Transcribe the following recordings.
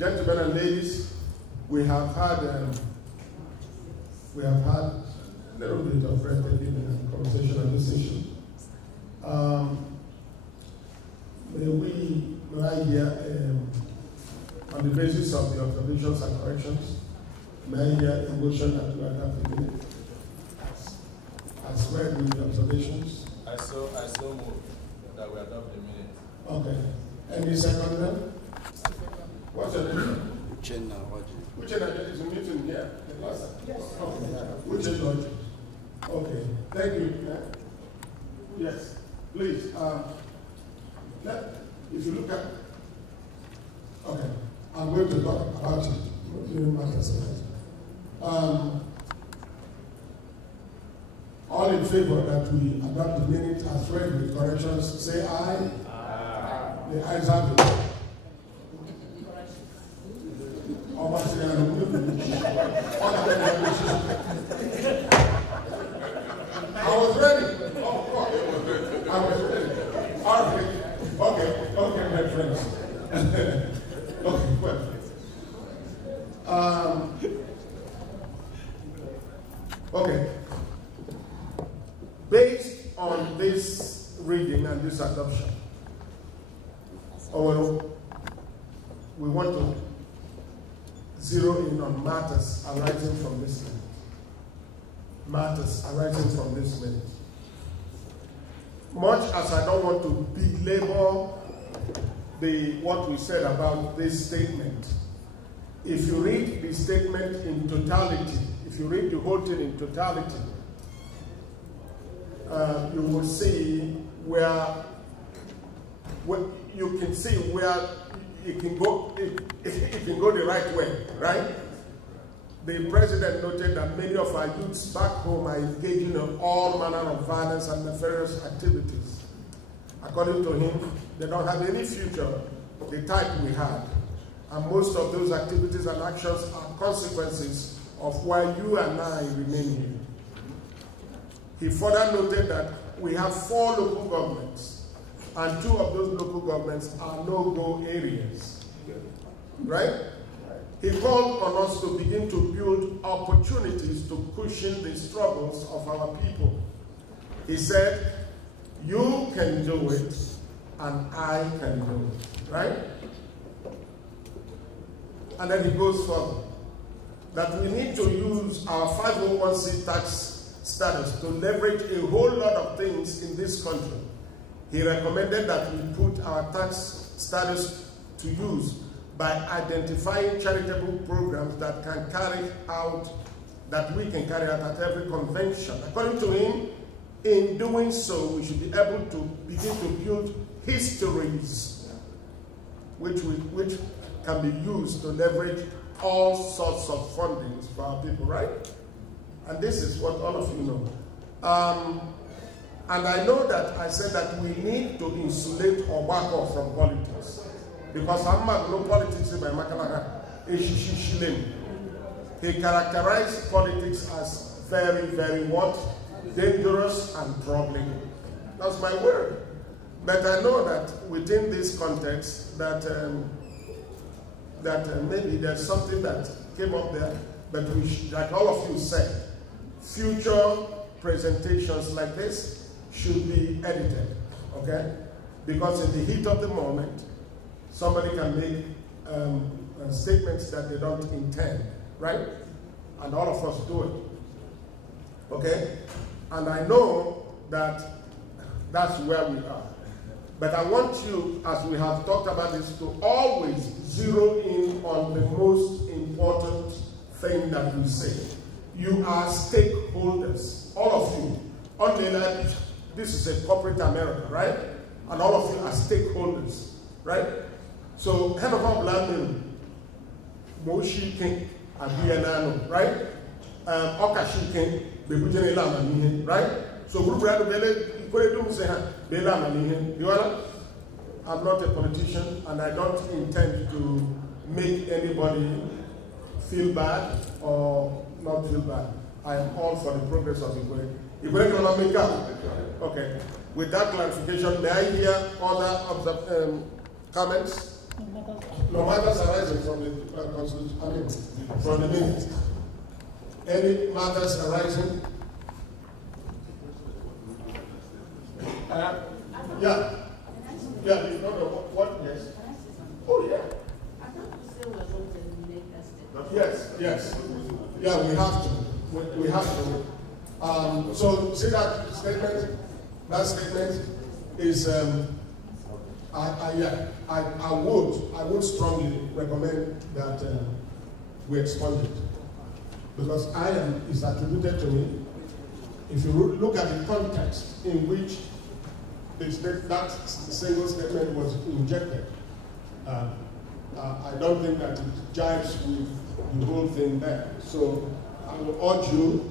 Gentlemen and ladies, we have had a little bit of breathtaking conversation on this issue. May I hear, on the basis of the observations and corrections, may I hear a motion that we adopt the minute as read with the observations? I so move that we adopt the minute. Okay. Any second then? What's your name? Uchenna Roger. Uchenna is a meeting here. Yes. Okay. Uchenna Roger. Okay. Thank you. Yes. Please. If you look at. Okay. I'm going to talk about it. All in favor that we adopt the minute as read with corrections, say aye. Aye. The ayes have it. I was ready. Of course. I was ready. All right. Okay, my friends. Okay, perfect. Okay. Based on this reading and this adoption, we want to zero in on matters arising from this minute. Matters arising from this minute. Much as I don't want to belabor what we said about this statement, if you read the statement in totality, if you read the whole thing in totality, you will see where you can see where it can go the right way, right? The president noted that many of our youths back home are engaging in all manner of violence and nefarious activities. According to him, they don't have any future, the type we had. And most of those activities and actions are consequences of why you and I remain here. He further noted that we have 4 local governments, and 2 of those local governments are no-go areas, right? He called on us to begin to build opportunities to cushion the struggles of our people. He said, you can do it, and I can do it, right? And then he goes further, that we need to use our 501c tax status to leverage a whole lot of things in this country. He recommended that we put our tax status to use by identifying charitable programs that we can carry out at every convention. According to him, in doing so, we should be able to begin to build histories which can be used to leverage all sorts of fundings for our people, right? And this is what all of you know. And I know that I said that we need to insulate Ogbakor from politics. Because I'm not no politics by Makalaka. He characterized politics as very, very what? Dangerous and troubling. That's my word. But I know that within this context that maybe there's something that came up there, but we should, like all of you said, future presentations like this should be edited, okay? Because in the heat of the moment, somebody can make statements that they don't intend, right? And all of us do it, okay? And I know that that's where we are. But I want you, as we have talked about this, to always zero in on the most important thing that we say. You are stakeholders, all of you. This is a corporate America, right? And all of you are stakeholders, right? So, head of our land, Moshi King, Abiyanano, right? Okashi King, Bebujene Lama, right? So, I'm not a politician, and I don't intend to make anybody feel bad or not feel bad. I am all for the progress of Ikwerre. Ikwerre cannot make up. Okay. With that clarification, may I hear other comments? No matters arising from the Constitution, I mean, from the minutes. Any matters arising? Yeah. Yeah, you know what? Yes. Oh, yeah. I thought you said we're going to eliminate that statement. Yes, yes. Yeah, we have to. We have to. So, see that statement? That statement is, I would strongly recommend that we expunge it. Because is attributed to me. If you look at the context in which that single statement was injected, I don't think that it jives with the whole thing there. So I will urge you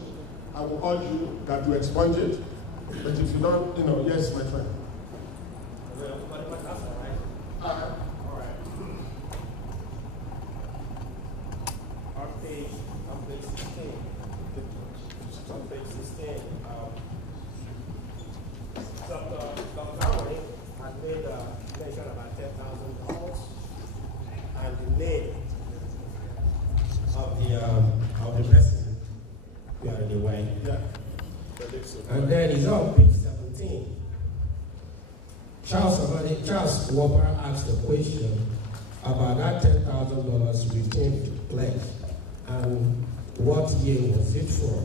that you expunge it. But if you don't, yes, my friend. All right. On page 16. On page 16. Dr. Conway had made a mention about $10,000 and the name of the president. We are in the way. Yeah. And then it's on page 17. Charles Whopper asked a question about that $10,000 retained pledge and what year was it for?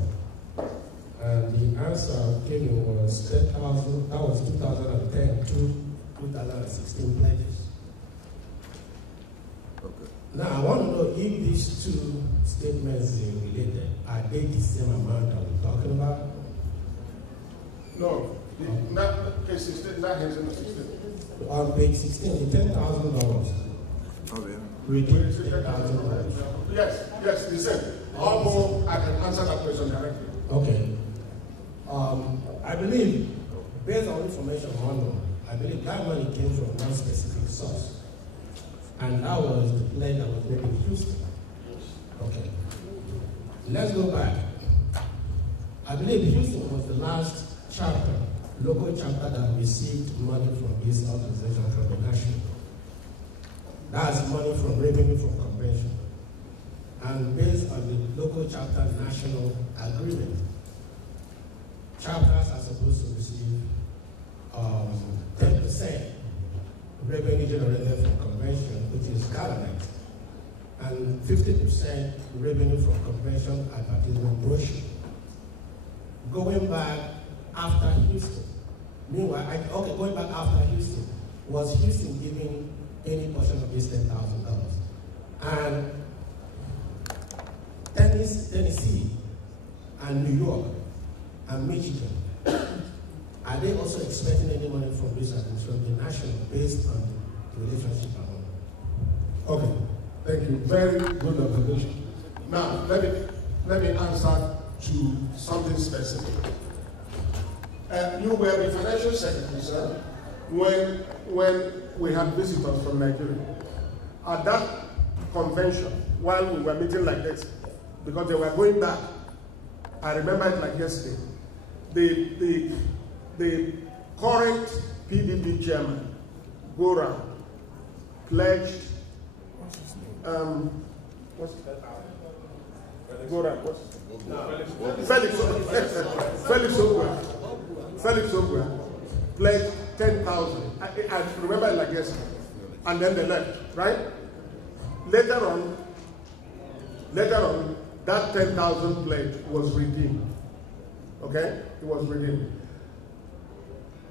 And the answer given was 10,000. That was 2010 to 2016 pledges. Okay. Now I want to know if these two statements are related. Are they the same amount that we're talking about? No. Not page 16, not page 16. On page 16, the $10,000. Oh, yeah. Reduced $10,000. Yes, the same. Although I can answer that question directly. Okay. I believe, based on information on know, I believe that money came from one specific source. And that was the pledge that was made in Houston. Okay. Let's go back. I believe Houston was the last chapter, local chapter that received money from this organization from the national. That's money from revenue from convention. And based on the local chapter national agreement, chapters are supposed to receive 10% revenue generated from convention, which is government, and 50% revenue from convention advertisement brochure. Going back after Houston, meanwhile, going back after Houston, was Houston giving any portion of this $10,000? And Tennessee and New York and Michigan, are they also expecting any money from this from the national based on the relationship among? Okay, thank you. Very good observation. Now, let me answer to something specific. You were the financial secretary, sir, when we had visitors from Nigeria. At that convention, while we were meeting like this, because they were going back, I remember it like yesterday, the current PDP chairman, Gora, pledged, Felix Ogwa pledged 10,000. I remember it like yesterday. And then they left, right? Later on, that 10,000 pledge was redeemed. Okay? It was redeemed.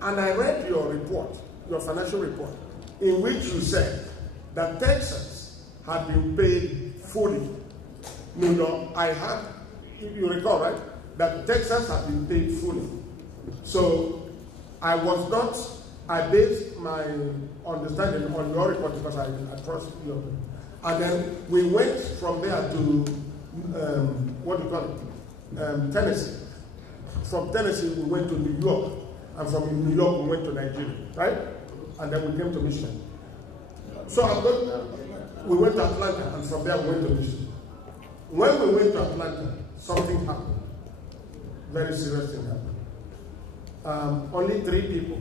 And I read your report, your financial report, in which you said that Texas had been paid fully. No, I had, you recall, right? That Texas had been paid fully. So I based my understanding on your report because I trust you. And then we went from there to, Tennessee. From Tennessee, we went to New York. And from New York, we went to Nigeria, right? And then we came to Michigan. So we went to Atlanta, and from there, we went to Michigan. When we went to Atlanta, something happened. Very serious thing happened. Only three people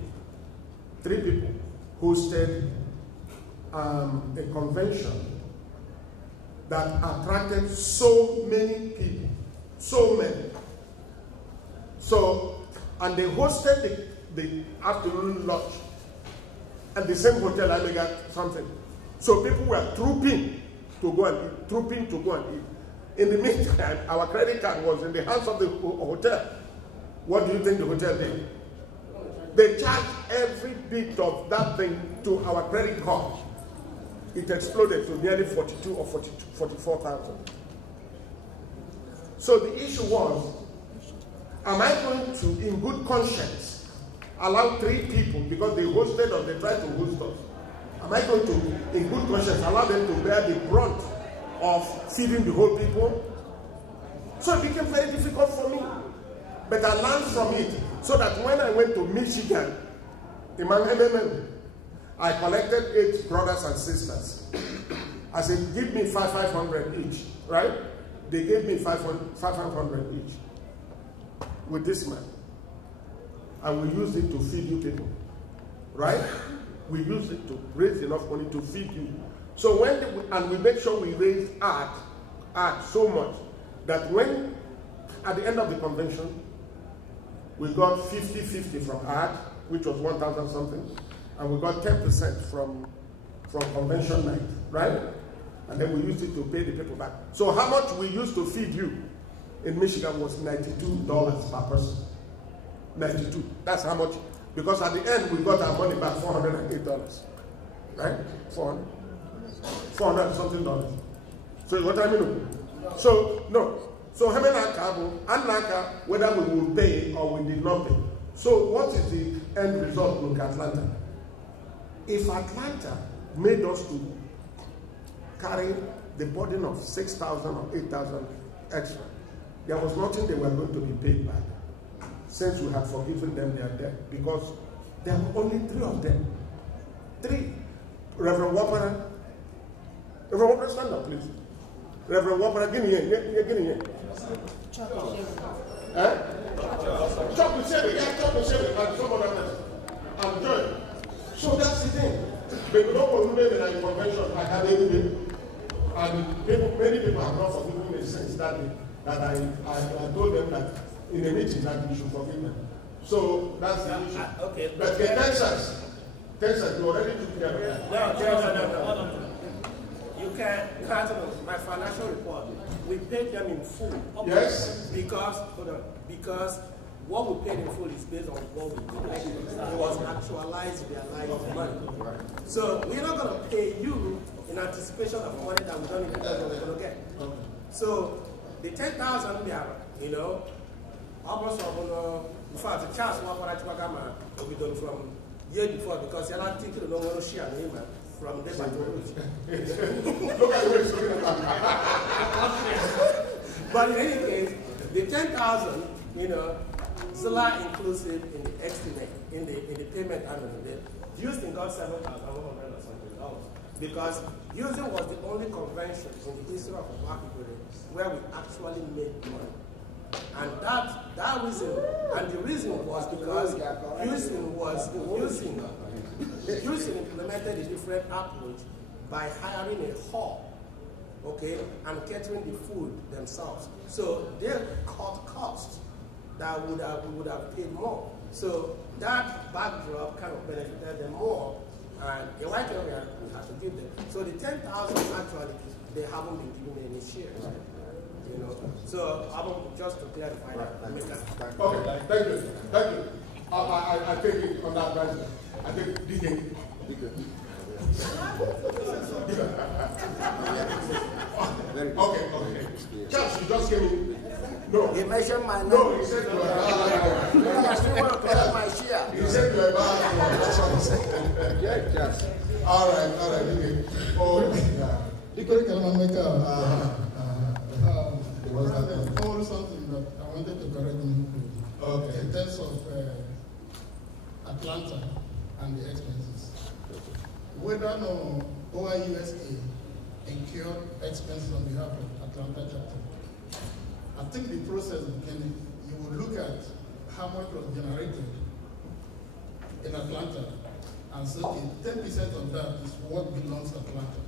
who stayed a convention that attracted so many people, so many. So, and they hosted the afternoon lunch at the same hotel. I got something. So people were trooping to go and eat, trooping to go and eat. In the meantime, our credit card was in the hands of the hotel. What do you think the hotel did? They charged every bit of that thing to our credit card. It exploded to nearly 42 or 44,000. So the issue was, am I going to, in good conscience, allow 3 people, because they hosted or they tried to host us, am I going to, in good conscience, allow them to bear the brunt of feeding the whole people? So it became very difficult for me. But I learned from it, so that when I went to Michigan, I collected 8 brothers and sisters. I said, give me 500 each, right? They gave me 500 each with this man. And we used it to feed you people, right? We used it to raise enough money to feed you. So when, and we make sure we raise art so much that when, at the end of the convention, we got 50-50 from art, which was 1,000 something, and we got 10% from convention night, right? And then we used it to pay the people back. So how much we used to feed you in Michigan was $92 per person. 92. That's how much. Because at the end, we got our money back, $408, right? 400 something dollars. So what I mean? So no. So whether we will pay or we did not pay. So what is the end result with Atlanta? If Atlanta made us to carry the burden of 6,000 or 8,000 extra, there was nothing they were going to be paid back, since we had forgiven them their debt, because there were only 3 of them. 3. Reverend Wapara. Reverend Wapara, stand up, please. Reverend Wapara, give me here. Give me here. Chop with Sherry, and some other person. And join. So that's the thing. But we don't want to in a convention. I had any people. And many people have not forgiven me since that day. That I told them that in a meeting that we should forgive them. So that's the issue. Okay. But the Texas, you already took care of that. No. You can cancel my financial report. We paid them in full. Yes. Because what we paid in full is based on what we collected. It was actualized, realized money. So we're not going to pay you in anticipation of money that we don't even know we're going to get. So the 10,000 we have, almost in fact, the chance we we done from year before, because you're not thinking no one to share from this. But in any case, the 10,000, still are inclusive in the estimate, in the payment annually. Houston got $7,100 or something dollars, because Houston was the only convention in the history of Ogbakor Ikwerre where we actually made money. And that reason, and the reason was because Houston implemented a different approach by hiring a hall, okay, and catering the food themselves. So they cut costs that we would have paid more. So that backdrop kind of benefited them more, and the white we had to give them. So the 10,000 actually, they haven't been given any shares. So I want just to clarify that. Okay, thank you. I take it on that basis. I think DK. Okay. Charles, you just came in. No. He mentioned my name. No, he said you were I still want to collect my share. He said you were bad. Yes. All right, DK. Oh, yeah. Was that something that I wanted to correct me okay. in terms of Atlanta and the expenses. Whether no OIUSA incurred expenses on behalf of Atlanta chapter, I think the process beginning, you will look at how much was generated in Atlanta and say, okay, 10% of that is what belongs to Atlanta.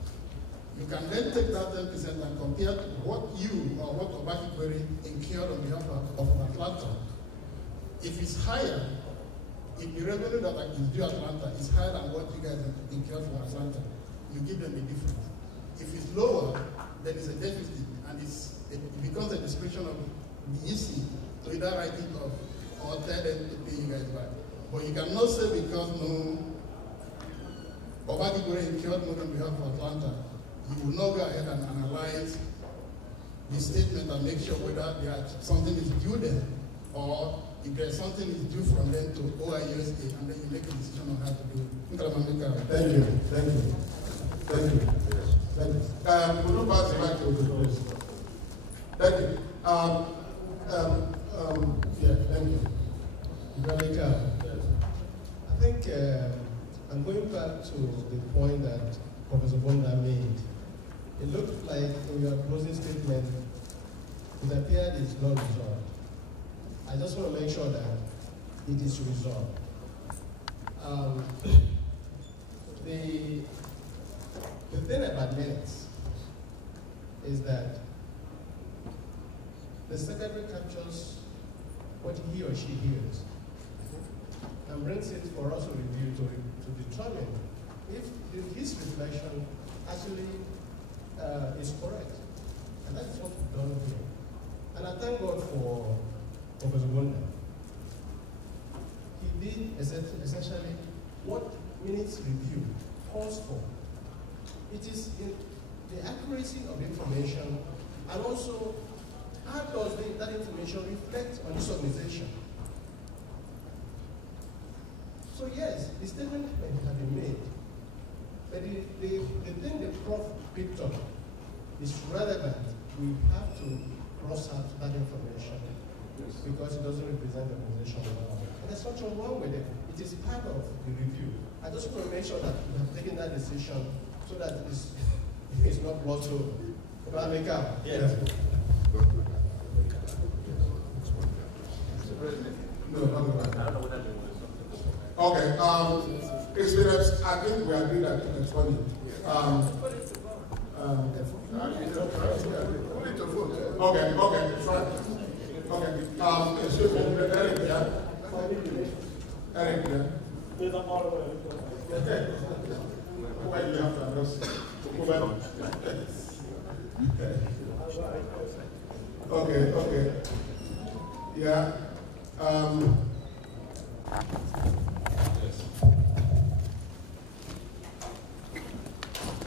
You can then take that 10% and compare to what you or what Ogbakor Ikwerre incurred on behalf of Atlanta. If it's higher, if the revenue that is due Atlanta is higher than what you guys incurred for Atlanta, you give them the difference. If it's lower, then it's a deficit, and it becomes a discretion of the EC to either write it off or tell them to pay you guys back. But you cannot say because Ogbakor Ikwerre incurred more on behalf of Atlanta, you will not go ahead and analyze the statement and make sure whether something is due there, or if there's something is due from them to OIUSA, and then you make a decision on how to do it. Thank you. We'll pass the mic to the please. Thank you. Yeah, thank you. Veronica, I think I'm going back to the point that Professor Bonda made. It looked like in your closing statement, it appeared it's not resolved. I just want to make sure that it is resolved. The thing about minutes is that the secretary captures what he or she hears and brings it for us to review to determine if his reflection actually is correct. And that's what we've done here. And I thank God for Professor Bonda. He did essentially what minutes review calls for. It is in the accuracy of information, and also how does that information reflect on this organization. So yes, the statement have been made, but the thing the Prof picked up is relevant. We have to cross out that information because it doesn't represent the organization well. And there's nothing wrong with it. It is part of the review. I just want to make sure that we have taken that decision so that it's not brought to Veronica. Yes. Okay, experience, I think we agreed that it's funny. Okay, fine. Okay, excuse me, Eric, yeah? Eric, yeah? Why do you have to address? Okay. Yeah. I'm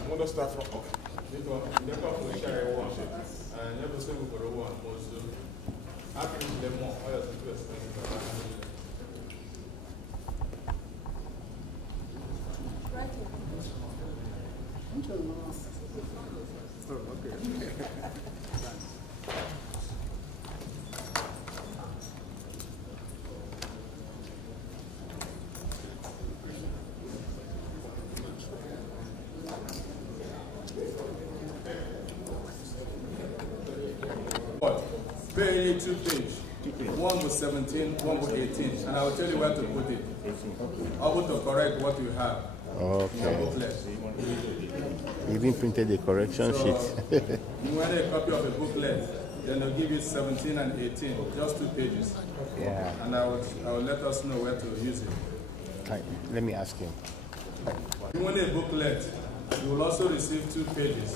going to start from because the company share one and never say we got one also. I can use them more oil to expensive. Pay 2 pages. One was 17, one was 18, and I will tell you where to put it. I want to correct what you have. Okay. You even printed the correction sheet. You want a copy of a booklet, then they'll give you 17 and 18, just 2 pages. Yeah. And I will let us know where to use it. Let me ask you. You want a booklet, you will also receive 2 pages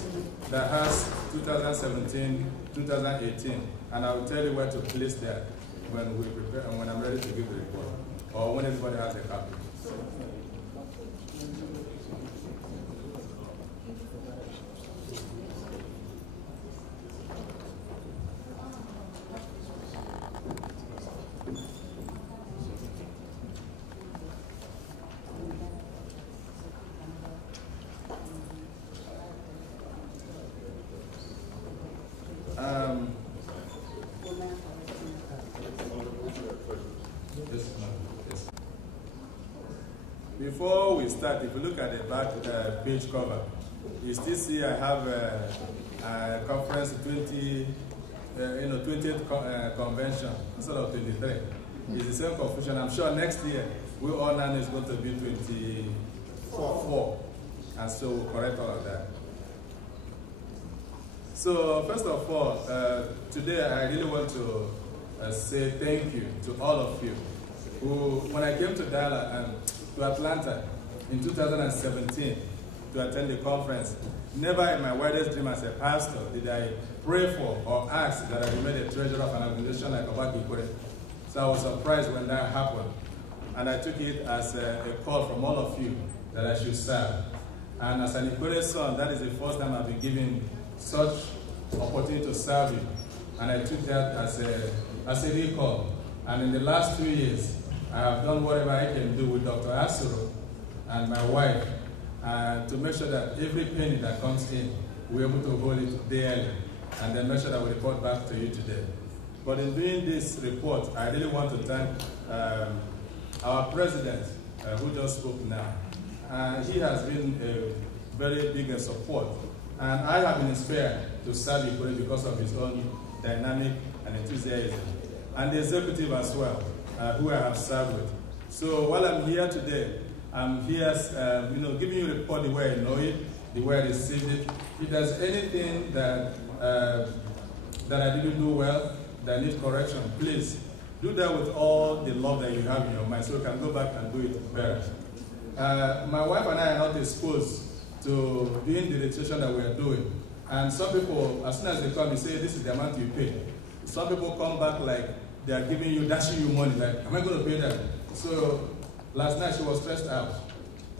that has 2017, 2018, and I will tell you where to place that when we prepare and when I'm ready to give the report, or when everybody has a copy. Before we start, if you look at the back page cover, you still see I have a conference 20th convention instead of 23. It's the same confusion. I'm sure next year we all know it's going to be 4. And so we'll correct all of that. So first of all, today I really want to say thank you to all of you who, when I came to Dallas to Atlanta in 2017 to attend the conference, never in my wildest dream as a pastor did I pray for or ask that I be made a treasurer of an organization like Ogbakor Ikwerre. So I was surprised when that happened. And I took it as a call from all of you that I should serve. And as an Ikwerre son, that is the first time I've been given such opportunity to serve you. And I took that as a recall. And in the last 2 years, I have done whatever I can do with Dr. Asuro and my wife to make sure that every penny that comes in, we're able to hold it daily and then make sure that we report back to you today. But in doing this report, I really want to thank our president, who just spoke now. He has been a very big support. And I have been inspired to serve Ikwerre because of his own dynamic and enthusiasm. And the executive as well, who I have served with. So while I'm here today, I'm here giving you a report the way I know it, the way I received it. If there's anything that I didn't do well, that needs correction, please do that with all the love that you have in your mind so you can go back and do it better. My wife and I are not exposed to doing the registration that we are doing. And some people, as soon as they come, they say, this is the amount you pay. Some people come back like they are giving you, dashing you money, like, am I going to pay that? So last night she was stressed out.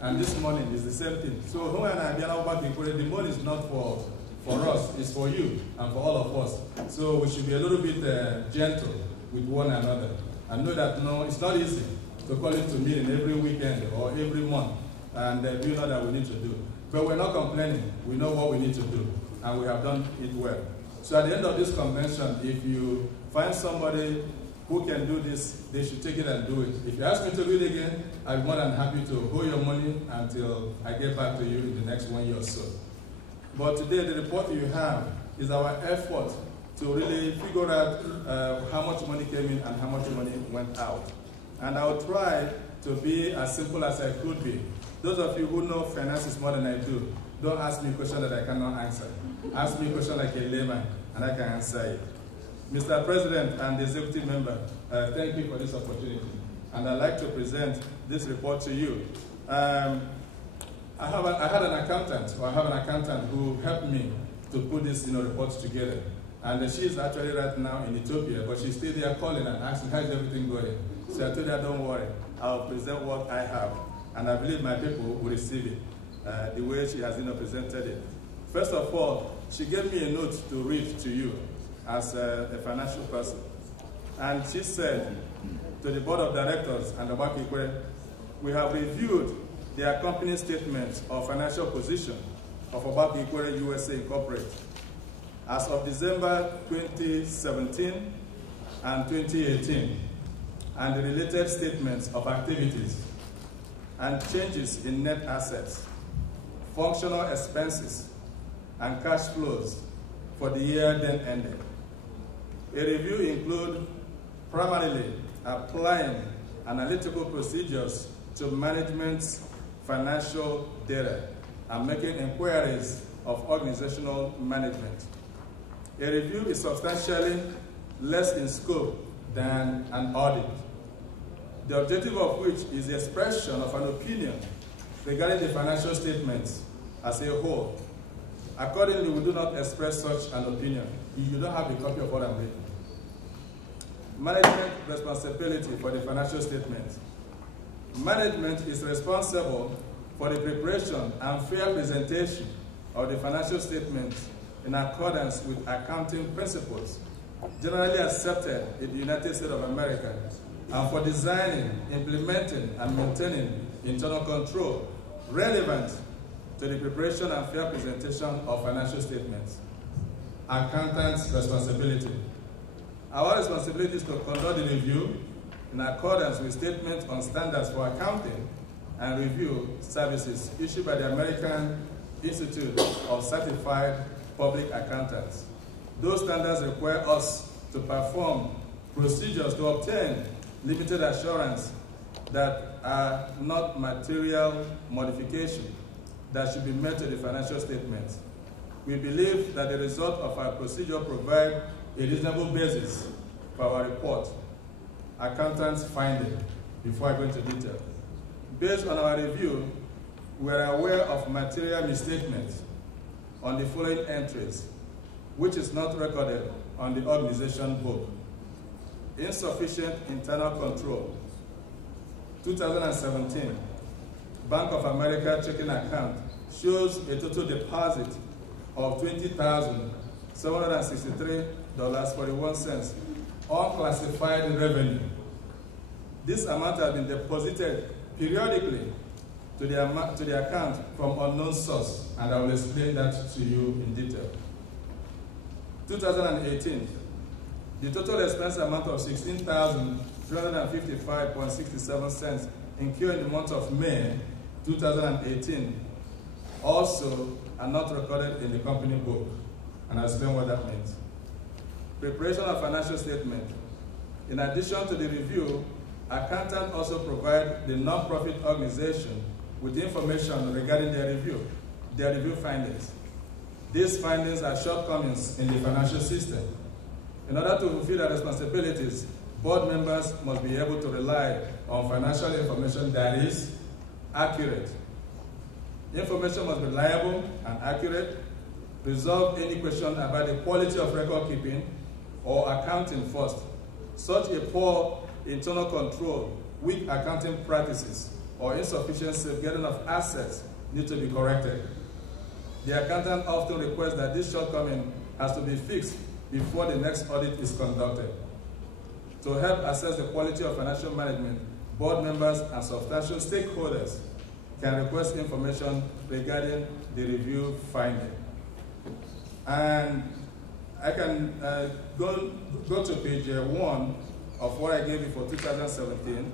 And this morning is the same thing. So when I be about the money is not for us, it's for you and for all of us. So we should be a little bit gentle with one another. And know that no, it's not easy to call it to meeting every weekend or every month. And we know that we need to do. But we're not complaining. We know what we need to do. And we have done it well. So at the end of this convention, if you find somebody who can do this, they should take it and do it. If you ask me to do it again, I'll be more than happy to hold your money until I get back to you in the next 1 year or so. But today, the report you have is our effort to really figure out how much money came in and how much money went out. And I'll try to be as simple as I could be. Those of you who know finances more than I do, don't ask me a question that I cannot answer. Ask me a question like a layman, and I can answer it. Mr. President and the executive member, thank you for this opportunity. And I'd like to present this report to you. I have an accountant who helped me to put this report together. And she's actually right now in Ethiopia, but she's still there calling and asking, how's everything going? So I told her, don't worry, I'll present what I have. And I believe my people will receive it the way she has presented it. First of all, she gave me a note to read to you as a financial person. And she said to the board of directors and Ogbakor Ikwerre, we have reviewed the accompanying statements of financial position of Ogbakor Ikwerre USA Incorporated as of December 2017 and 2018, and the related statements of activities and changes in net assets, functional expenses, and cash flows for the year then ended. A review includes primarily applying analytical procedures to management's financial data and making inquiries of organizational management. A review is substantially less in scope than an audit, the objective of which is the expression of an opinion regarding the financial statements as a whole. Accordingly, we do not express such an opinion. You don't have a copy of what I'm reading. Management responsibility for the financial statements. Management is responsible for the preparation and fair presentation of the financial statements in accordance with accounting principles generally accepted in the United States of America, and for designing, implementing, and maintaining internal control relevant to the preparation and fair presentation of financial statements. Accountant's responsibility. Our responsibility is to conduct the review in accordance with statements on standards for accounting and review services issued by the American Institute of Certified Public Accountants. Those standards require us to perform procedures to obtain limited assurance that are not material modifications that should be made to the financial statements. We believe that the result of our procedure provides a reasonable basis for our report, accountant's finding, before I go into detail. Based on our review, we are aware of material misstatements on the following entries, which is not recorded on the organization book. Insufficient internal control. 2017, Bank of America checking account shows a total deposit of $20,763.41 unclassified revenue. This amount has been deposited periodically to the account from unknown source, and I will explain that to you in detail. 2018, the total expense amount of $16,355.67 incurred in the month of May 2018 also are not recorded in the company book, and I'll explain what that means. Preparation of financial statement. In addition to the review, accountants also provide the non-profit organization with information regarding their review findings. These findings are shortcomings in the financial system. In order to fulfill their responsibilities, board members must be able to rely on financial information that is accurate. Information must be reliable and accurate, resolve any question about the quality of record keeping or accounting first. Such a poor internal control, weak accounting practices, or insufficient safeguarding of assets need to be corrected. The accountant often requests that this shortcoming has to be fixed before the next audit is conducted. To help assess the quality of financial management, board members and substantial stakeholders can request information regarding the review finding. And I can go to page 1 of what I gave you for 2017.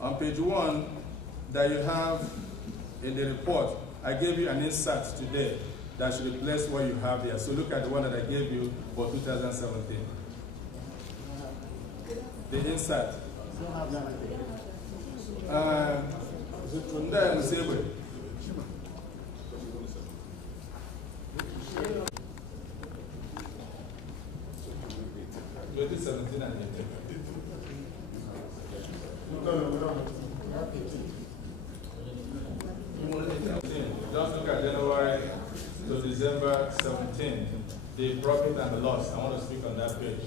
On page 1 that you have in the report, I gave you an insert today that should replace what you have here. So look at the one that I gave you for 2017. The insert. From there, we say, 2017 and 18. Just look at January to December 17, the profit and the loss. I want to speak on that page.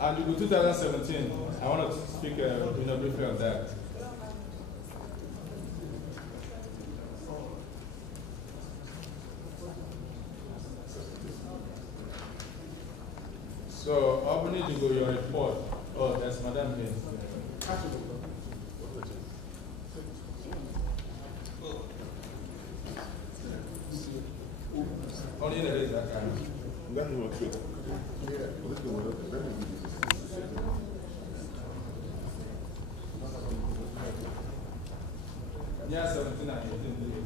And with 2017, I want to speak briefly on that. So, Albany, you go your report. Oh, that's Madam here. Only in the days that kind. Yeah, 17 and 18 days.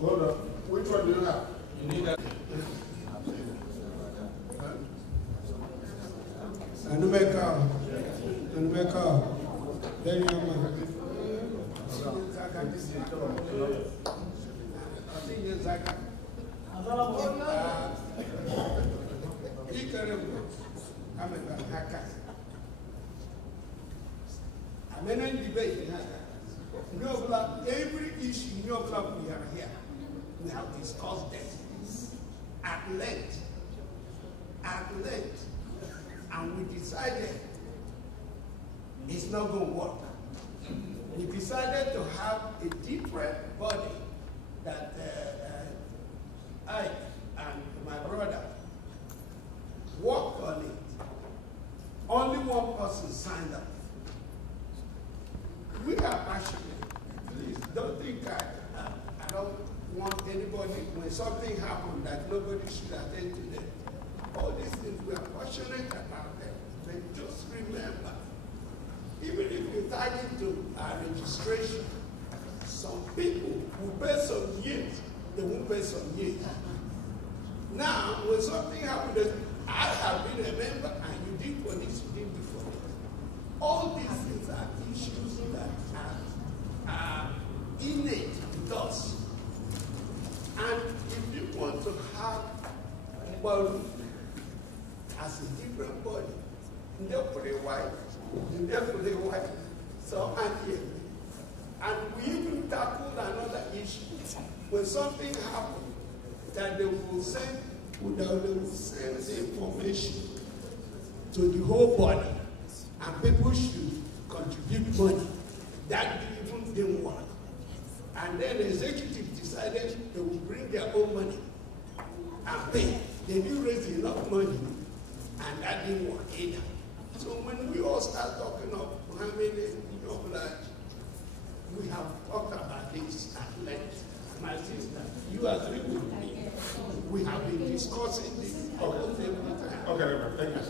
Hold on. Which one do you have? You need that. Every issue we are here, we have discussed that. at length, and we decided it's not going to work. We decided to have a different body that I and my brother worked on it. Only one person signed up. We are passionate. Please don't think I don't want anybody, when something happens, that nobody should attend to them. All these things, we are passionate about them. But just remember, even if you tag into our registration, some people will pay some years, they won't pay some years. Now, when something happens, I have been a member and you did for this, you did for this. All these things are issues that are innate with us. And if you want to have body as a different body, definitely white, so and we even tackled another issue. When something happened, that they will send the information to the whole body, and people should contribute money. That even didn't work. And then the executive decided they would bring their own money and pay. They didn't raise enough money, and that didn't work either. So when we all start talking of how many we have talked about this at length. My sister, you agree with me. We have been discussing this almost every time. Okay, thank you.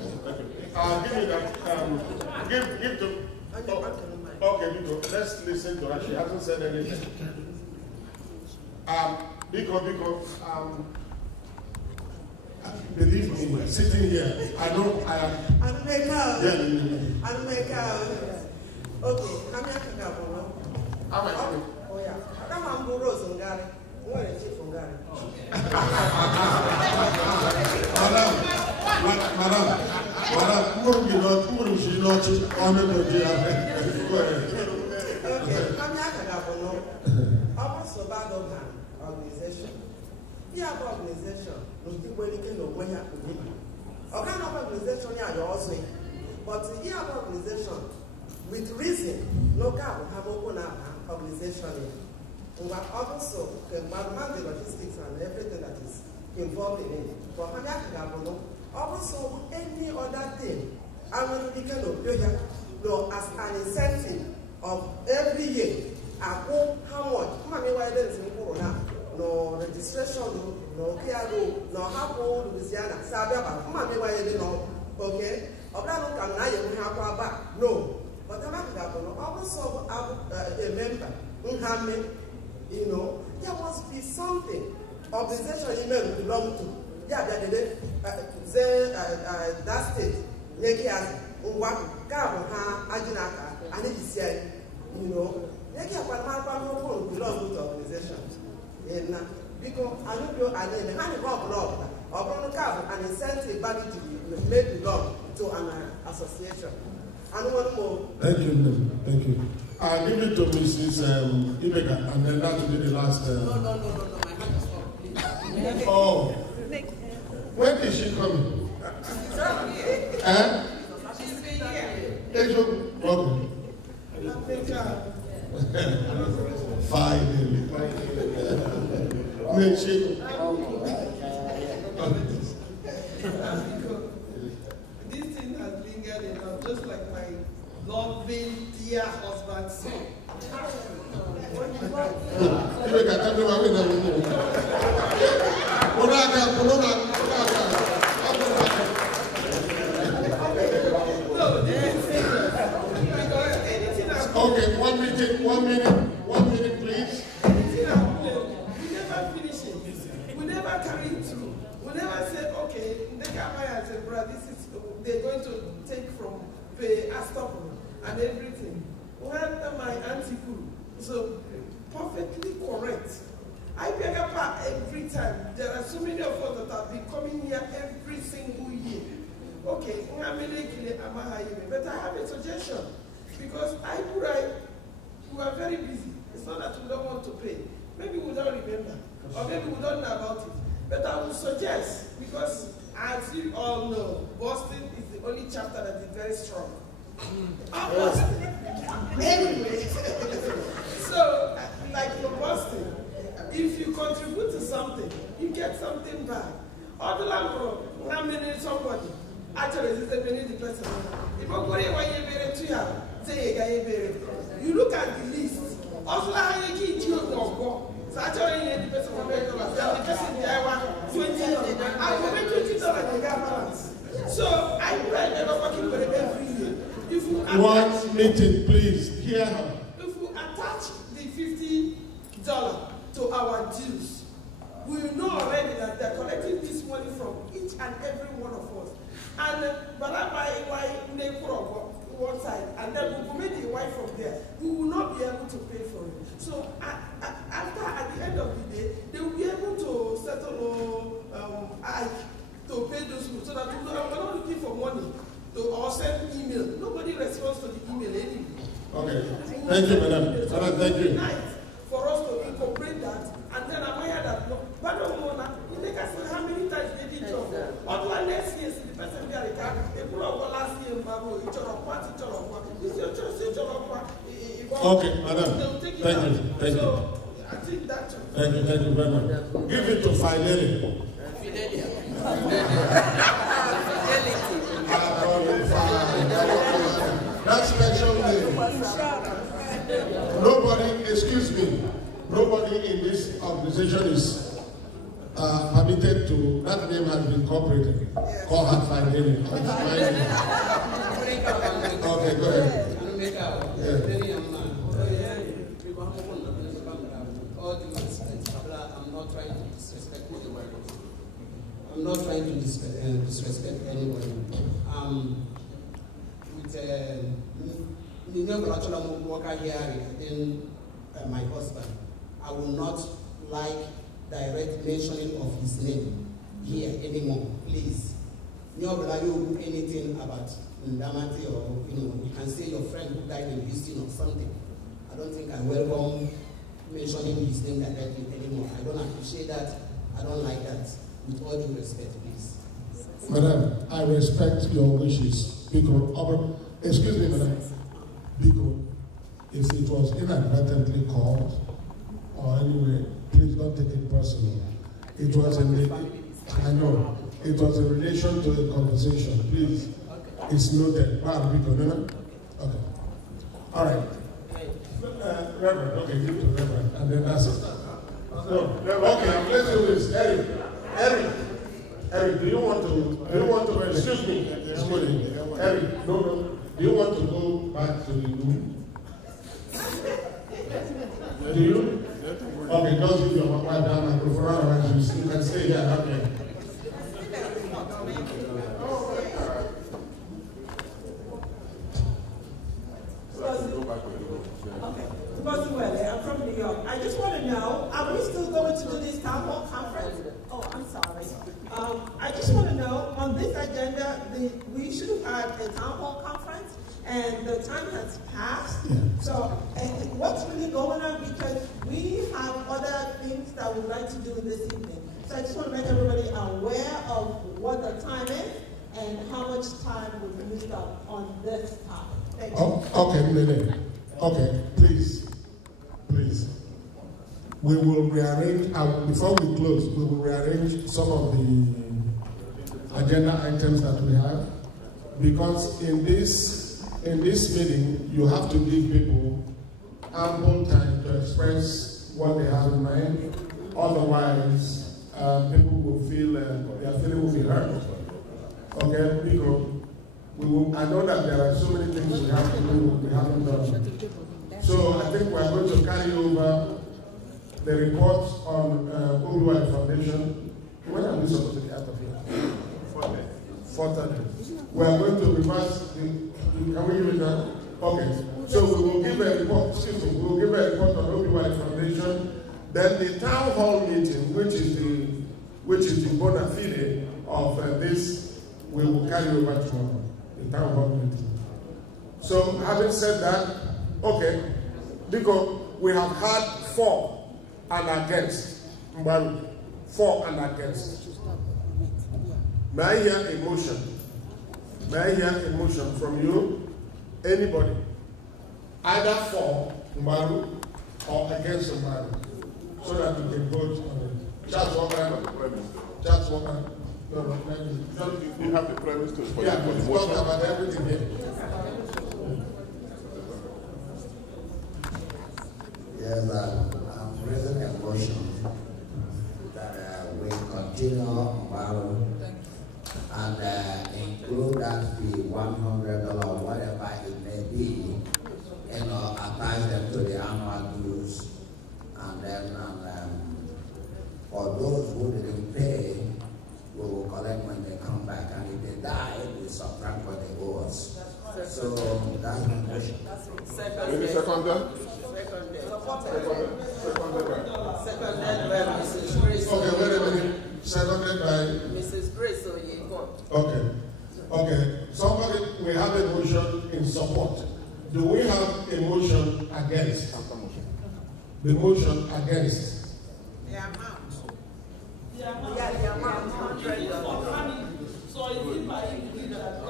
Give me that. Give to. Okay, Biko, let's listen to her. She hasn't said anything. Biko, believe me, sitting here, I know I am. Okay, I'm not oh yeah, I don't want Rose and Gary. Where is she from Gary? Madam, who should not honor the okay, I'm not almost a bad organization. The organization was the way you can know where you have to be. A kind of organization, yeah, you're also in. But the organization, with reason, no car will have open up an organization. We have also the logistics and everything that is involved in it. For Hanyaka, also any other thing, I want to become a as an incentive of every year. I go how much? Why there's no registration, no care, no how old Louisiana, Sabia, okay? No. But I'm also a member, you know, there must be something. Organization email belong to. Yeah, that state, Nekias, Ajinaka, and it is said, you know, Nekia belong to the organization. Because I don't know, and then hand of law, or an incentive value to make belong to an association. And one more. Thank you. Thank you. I'll give it to Mrs. Ibeka, and then that will be the last. No. My hand is up, please. Oh. When is she coming? She's been here. Okay. Finally. This thing has lingered enough, just like my loving dear husband said. Okay, 1 minute, please. We never finish it. We never carry it through. We never say, okay, Nekamaya and say, brother, this is, they're going to take from pay Astopol and everything. When my auntie grew, so perfectly correct. I beg apart every time. There are so many of us that have been coming here every single year. Okay, but I have a suggestion. Because we are very busy. It's not that we don't want to pay. Maybe we don't remember. Or maybe we don't know about it. But I would suggest, because as you all know, Boston is the only chapter that is very strong. Boston. Anyway, so like for Boston, if you contribute to something, you get something back. Other than not meaning somebody, actually, it's a meaning the person. If you go you look at the list. Also, how you get you go. So actually, the person will make $20. The person $20. I will make $20 in balance. So I pray that I'm working for every year. If you attach, 1 minute, please. Hear her. If we attach the $50 to our dues, we know already that they're collecting this money from each and every one of us. And but I buy one side, and then we will make the wife from there. We will not be able to pay for it. So at the end of the day, they will be able to settle to pay those people, so that we're not looking for money or send email. Nobody responds to the email anyway. Okay. Thank you, madam. So Thank you. Nice for us to incorporate that, and then I'm aware that but you take us how many times they did job. What one next year, the person there, they put up last year, each other, okay, madam. Thank you. Thank you. So I think that. Thank you very much. Give it to Fidelity. That special name. Nobody, excuse me, nobody in this organization is permitted to, that name has been incorporated. Call her Fidelity. Okay, go ahead. I'm not trying to disrespect anybody. With worker here in my husband, I will not like direct mentioning of his name here anymore, please. You anything about Ndamati, or you can say your friend who died in Houston or something. I don't think I welcome mentioning his name directly anymore. I don't appreciate that. I don't like that. With all due respect, please. Madam, I respect your wishes. Because, excuse me, madam. Because if it was inadvertently called, or anyway, please don't take it personally. It was I know, it was in relation to the conversation. Please, it's noted. Okay. All right. Reverend, okay, give it to Reverend, and then that's it. No, okay, let's do this. Eric, do you want to, excuse me, Eric, no, do you want to go back to the room? Do you? Okay, just give your wife that microphone, otherwise you can stay here, okay. I'm from New York. I just want to know, are we still going to do this town hall conference? Oh, I'm sorry. I just want to know, on this agenda, we should have had a town hall conference, and the time has passed. Yeah. So what's really going on? Because we have other things that we'd like to do this evening. So I just want to make everybody aware of what the time is and how much time we've used up on this topic. Thank you. Oh, okay, Lily. Okay, please. We will rearrange, before we close, we will rearrange some of the agenda items that we have, because in this meeting, you have to give people ample time to express what they have in mind. Otherwise, people will feel their feeling will be hurt. Okay, because I know that there are so many things we have to do we haven't done. So I think we are going to carry over the report on Ogbakor Foundation. When are we supposed to get out of here? 4:30. We are going to reverse can we do it now? Okay. So we will give a report, we will give a report on Ogbakor Foundation. Then the town hall meeting, which is the bona fide of this, we will carry over tomorrow. The town hall meeting. So having said that, okay, because we have had 4 and against Mbaru. For and against. May I hear a motion? May I hear a motion from you? Anybody? Either for Umaru or against Umaru. So that we can vote on it. Just one man. Just one man. No, you have the premise to yeah, we talk about everything here. Yes, I'm raising a motion that we continue Umaru and include that fee, $100, whatever it may be, attach them to the annual dues, and then for those who didn't pay, we will collect when they come back, and if they die, we subtract what they owe us. So that's my motion. Any seconder? Okay, wait a minute. Seconded by Mrs. Grace Oyekon. Okay. Okay. Somebody, we have a motion in support. Do we have a motion against? The motion against. The amount. The amount. Yeah, the amount. So is it by individual?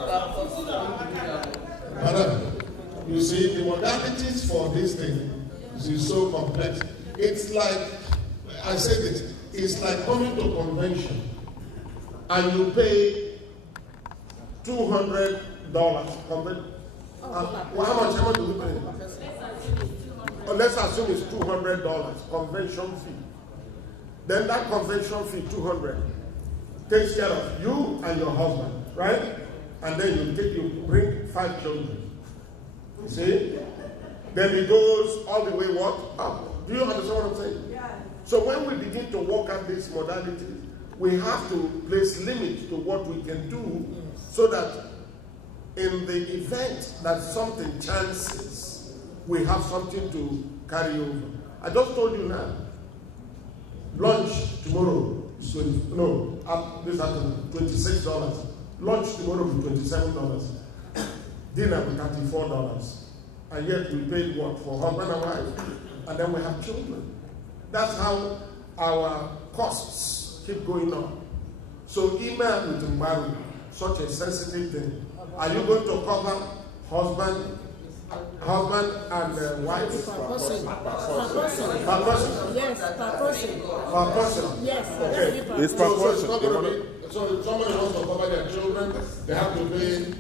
Madam, you see, the modalities for this thing is so complex. It's like, I said it, it's like coming to convention and you pay $200. How much do we pay? Let's assume it's $200 convention fee. Then that convention fee, $200, takes care of you and your husband, right? And then you bring 5 children. You see? Then it goes all the way what? Up. Do you understand what I'm saying? Yeah. So when we begin to work at this modality, we have to place limits to what we can do so that in the event that something chances, we have something to carry over. I just told you now, lunch tomorrow, this afternoon, $26. Lunch tomorrow will be $27. Dinner will be $34. And yet we paid what? For husband and wife. And then we have children. That's how our costs keep going up. So email with Umaru, such a sensitive thing. Are you going to cover husband and wife? Per person. Per person? Yes, per person. Per person? Yes. Okay. It's per person. So if somebody wants to cover their children, they have to pay.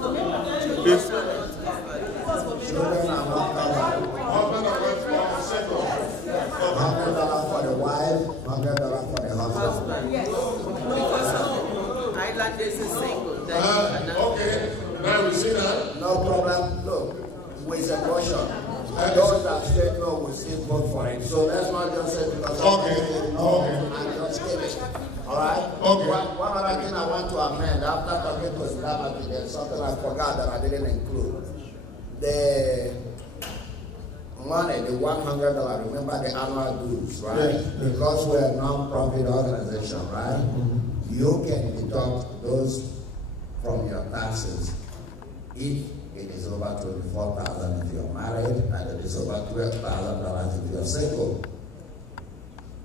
$100 for the wife, $100 for the husband. Yes. Because Islanders is single. Okay. Now we see that. No problem. Look, with a motion. Those that say no will still vote for it. So let's not just say because okay. And just skip it. Alright? Okay. One other thing I want to amend after talking to Stabati, there's something I forgot that I didn't include. The money, the $100, remember the annual dues, right? Yes. Because we're a non-profit organization, right? You can deduct those from your taxes if it is over $24,000 if you're married, and it is over $12,000 if you're single,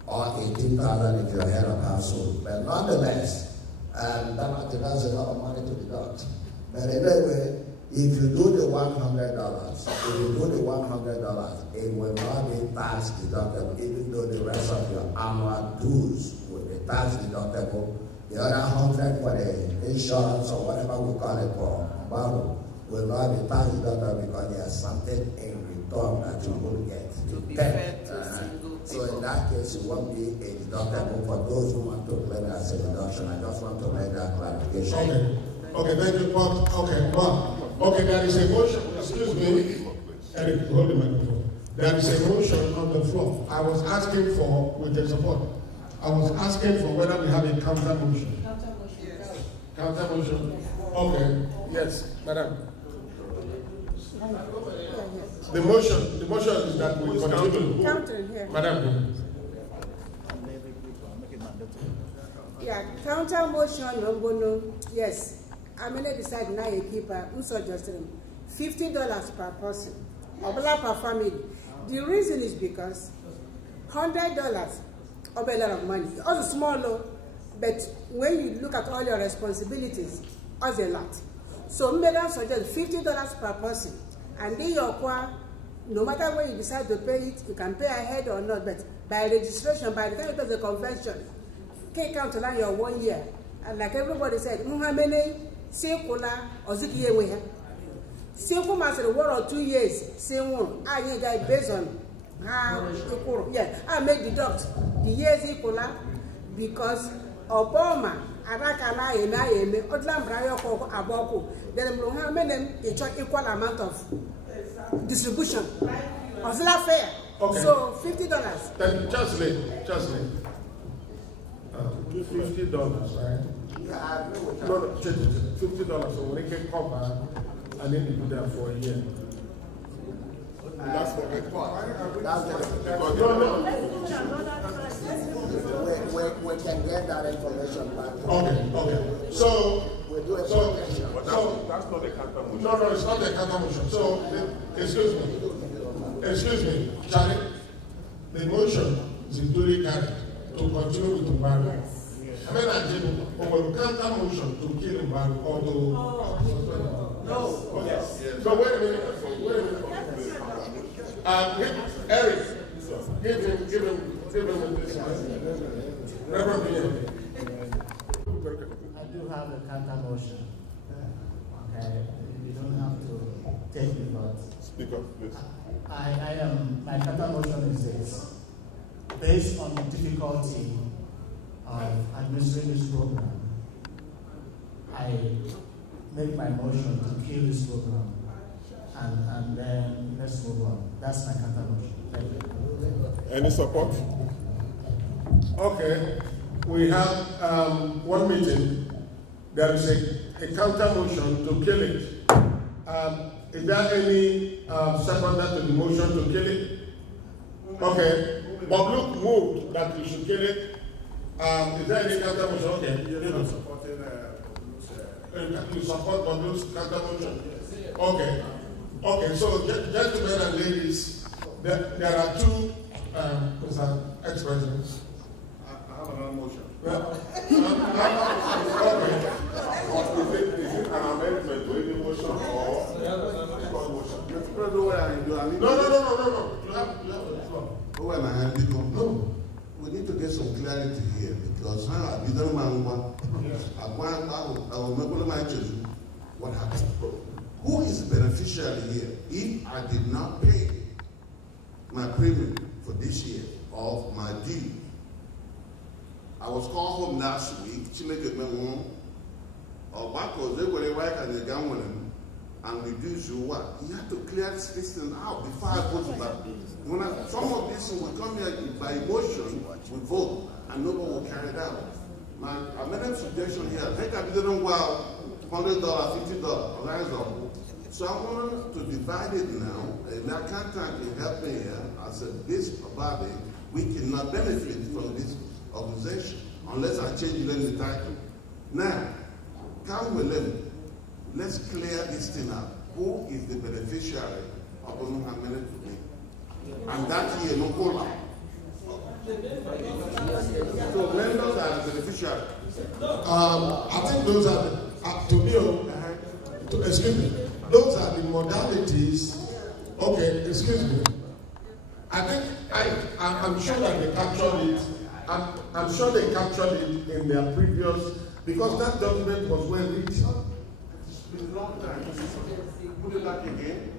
or $18,000 if you're head of household. But nonetheless, that's a lot of money to deduct. But anyway, if you do the $100, it will not be tax deductible, even though the rest of your annual dues will be tax deductible. The other $100 for the insurance or whatever we call it for borrow will not be tax deductible because there's something in return that you will get. To be fair to single so in that case, it won't be a deductible for those who want to claim it as a deduction. I just want to make that clarification. Okay. Okay, thank you. Okay, there is a motion. Excuse me. Eric, hold the microphone. There is a motion on the floor. I was asking for, with the support, I was asking for whether we have a counter motion. Counter motion. Yes. Counter motion. Okay. Yes, madam. The motion is that we continue. Counter here. Madam. Yeah, counter motion, no. Yes. I'm going to decide now a keeper who suggested $50 per person, or per family. The reason is because $100 a lot of money. Also small, but when you look at all your responsibilities, it's a lot. So Megan suggests $50 per person, and then your qua, no matter when you decide to pay it, you can pay ahead or not, but by registration, by the time it does the convention, can count to like your 1 year. And like everybody said, how many circular or Zuki we have? Circle master 1 or 2 years, same one. I need guy based on how yeah, I may deduct the years equal because Obama, Arakana, and I am Odlam Brayoko Aboko, then how many equal amount of distribution of that fair. Okay. So $50. Then just wait. $50, right? Yeah, no, $50. So when they can cover, and then you do that for a year. That's what we can get that information back. Okay. So we'll do a so that's not a counter motion. No, it's not a counter motion. So excuse me, Charlie. The motion is duly carried to continue with Mbaro. I mean, I did counter motion to kill Mbaro or to No. Yes. So wait a minute. Eric, give him this. Reverend Pierre. I do have a counter motion. Okay, you don't have to take the vote. Speak up, please. My counter motion is this. Based on the difficulty of administering this program, I make my motion to kill this program and then let's move on. That's my counter motion. Thank you. Any support? Okay. We have one meeting. There is a counter motion to kill it. Is there any seconder to the motion to kill it? Okay. Bob Luke moved that we should kill it. Is there any counter motion? Okay. You support Bob Luke's counter motion? Okay. Okay, so gentlemen and ladies, there are two ex-presidents. I have another motion. Okay. Is it an amendment to any motion or motion? No. You have the floor. No. We need to get some clarity here because what happened? Who is the beneficiary here? If I did not pay my premium for this year of my due, I was called home last week. Ogbakor Ikwerre and the government and reduce you what? You have to clear this thing out before I go to that. Some of this will come here by emotion, we vote, and nobody will carry it out. My amendment suggestion here, I think I didn't wow $100, $50, rise up. So I want to divide it now. And I can't help me here. I said, this body, we cannot benefit from this organization unless I change the title. Now, let's clear this thing out. Who is the beneficiary of Onuhamene to me? And that year, no cola. So members are the beneficiary. I think those are excuse me. Those are the modalities. Okay, excuse me. I think I'm sure that they captured it. I'm sure they captured it in their previous, because that document was well written. It's been a long time. Put it back again.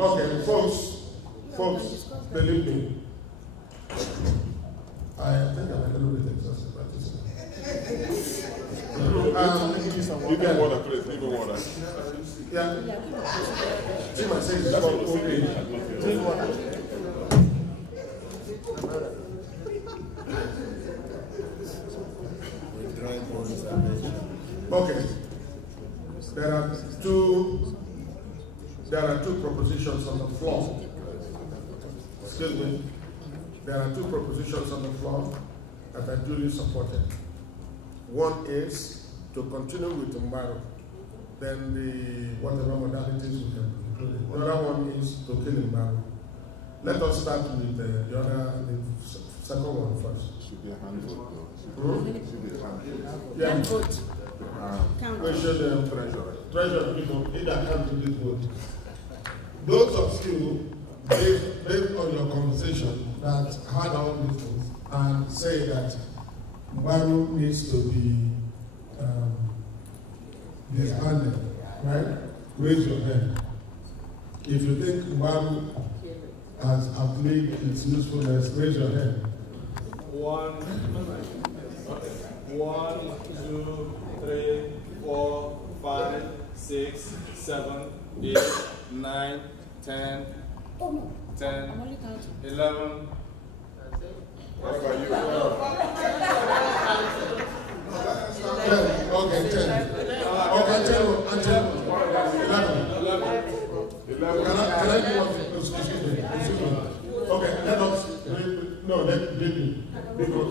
Okay, folks, believe me. I think I'm a little bit exhausted by this. Give me water, please. Give me water. Yeah. Jim, I say it's just okay. Drink water. Okay. There are two propositions on the floor. Excuse me. There are two propositions on the floor that are duly supported. One is to continue with Mbaro then the whatever modalities we can include. The other one is to kill him back. Let us start with the second one first. Should be a hand vote. Should be a hand vote. Yeah. Hand vote. We should treasure people either come to this vote. Those of you, based on your conversation, that had all these things and say that Mbaru needs to be disbanded, right? Raise your hand. If you think Mbaru has outlived its usefulness, raise your hand. 1, 2, 3, 4, 5, 6, 7, 8, 9, 10, 11. What about you? 10. Okay, 10. 11. Can I do one thing? Excuse me. Okay, let us. No, let me. Because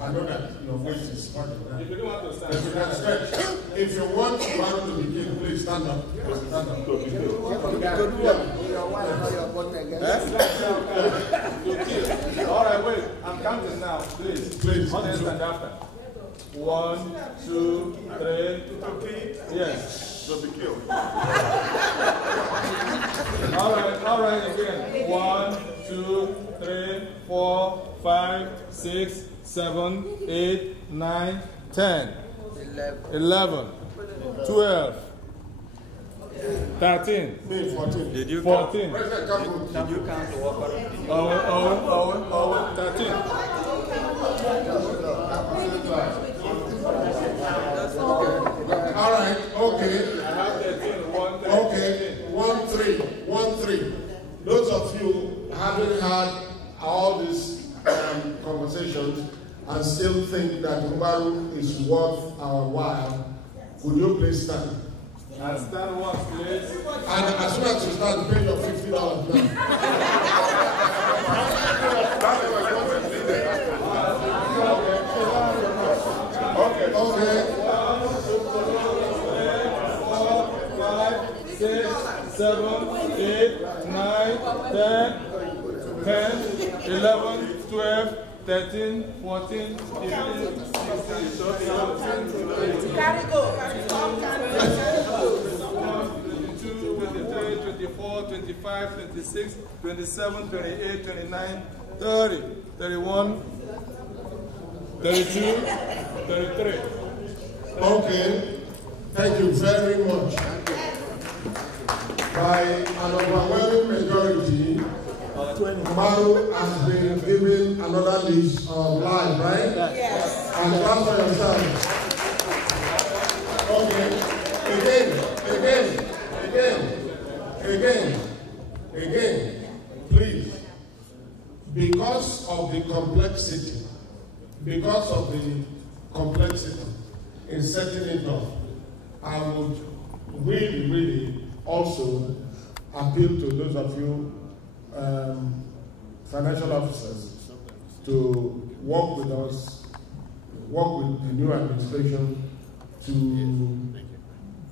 I know that your voice is part of that. If you don't want to stand, you can stretch. If you want Mbaru to be killed, please stand up. Stand up. All right, wait. I'm counting now. Please. Stand after. 1, 2, 3. Yes. So be killed. All right, again. 1, 2, 3, 4, 5, 6, 7, 8, 9, 10, 11, 12, 13, 14. Did you count? 14. Did you count the worker? 13. All right, okay. I have 13. 1, 3. Those of you having had all these conversations and still think that Mbaru is worth our while, would you please stand? And stand once, please. And as soon as you start, pay your $50 now. Okay. 1, 2, 3, 4, 5, 6, 7, 8, 9, 10, 11, 12, 13, 14, 15, 16, 17, Carry go. 22, 23, 24, 25, 26, 27, 28, 29, 30, 31, 32, 33. Okay. Thank you very much. By an overwhelming majority, Mbaru has been given another lease of life, right? Yes. And clap for yourself. Okay. Again. Please. Because of the complexity in setting it up, I would really also appeal to those of you financial officers to work with us, work with the new administration to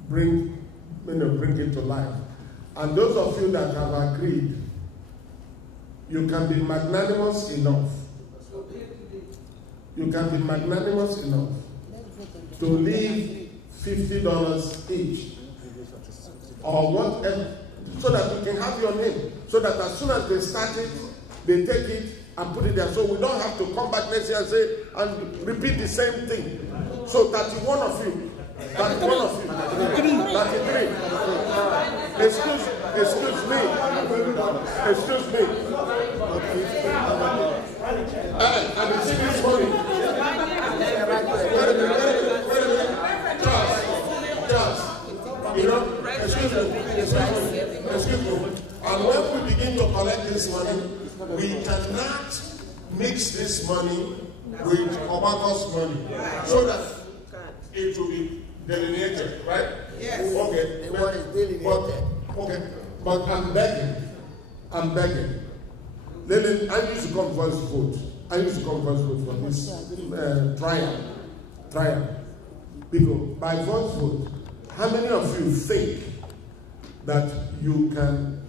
bring it to life. And those of you that have agreed, you can be magnanimous enough. You can be magnanimous enough to leave $50 each or whatever, so that we can have your name, so that as soon as they start it, they take it and put it there, so we don't have to come back next year and say and repeat the same thing. So 31 of you, 33. Excuse me. And you see this money. Wait a minute. Charles. You know, excuse me. And when we begin to collect this money, we cannot mix this money with Ogbakor's money, so that it will be delineated, right? Yes. Okay. What is delineated? But I'm begging. Lily, I used to come first vote. For this trial. Because by first vote, How many of you think that you can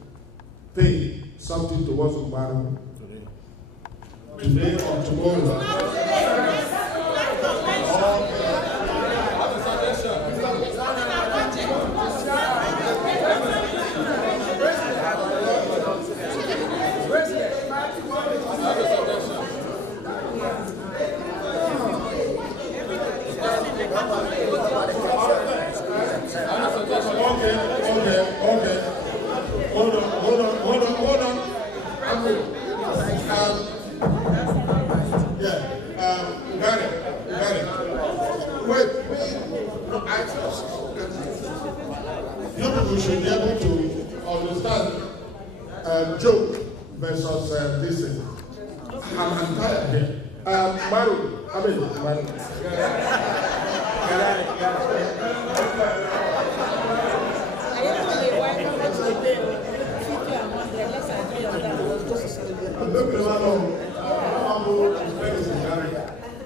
pay something towards Ogbakor today or tomorrow? Okay. Hold on. Got it. Wait. No, I just. You people should be able to understand joke versus this thing. I'm tired here. Maru.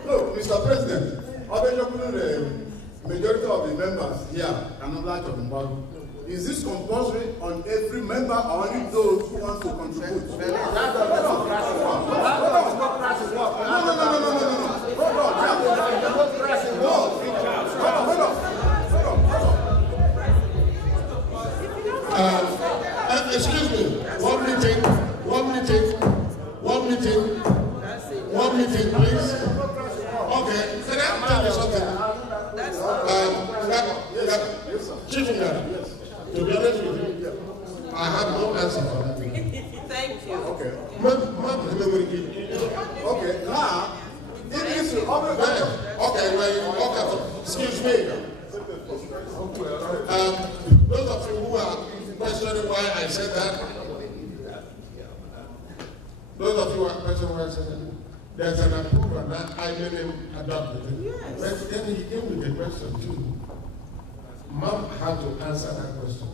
Look, Mr. President, the majority of the members here are not like Ogbakor. Is this compulsory on every member or only those who want to contribute? Excuse me. One meeting, please. Okay, can I tell you something? Chief Minister, to be honest with you, I have no answer for that. Thank you. Okay. Okay, now, it is excuse me. Those of you who are questioning why I said that, there's an approval that I made him adopt it. Yes. But then he came with a question too. Mom had to answer that question.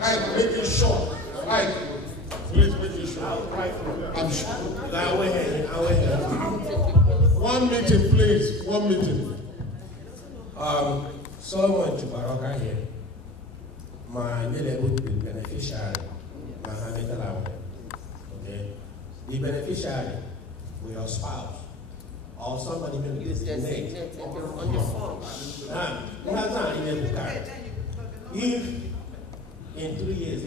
I'm making sure. Please make it sure. I'm sure. 1 meeting, please. 1 meeting. Solomon Chubaroka here. My neighborhood beneficiary, okay? The beneficiary with your spouse or somebody maybe designated on your phone. If in 3 years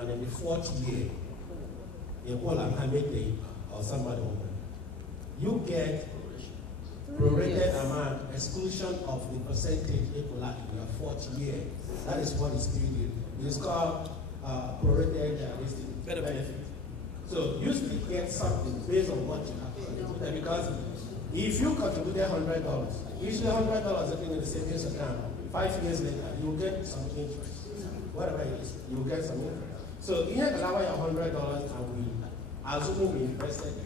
and in the 4th year, you call a family or somebody, you get prorated amount, exclusion of the percentage equal in your 4th year. That is what is period. It's called prorated benefit. So you still get something based on what you have contributed, because if you contributed $100, usually $100 sitting in the savings account, 5 years later you get some interest. Whatever it is, you get some interest. So you have to allow your $100 and we assume we invested it.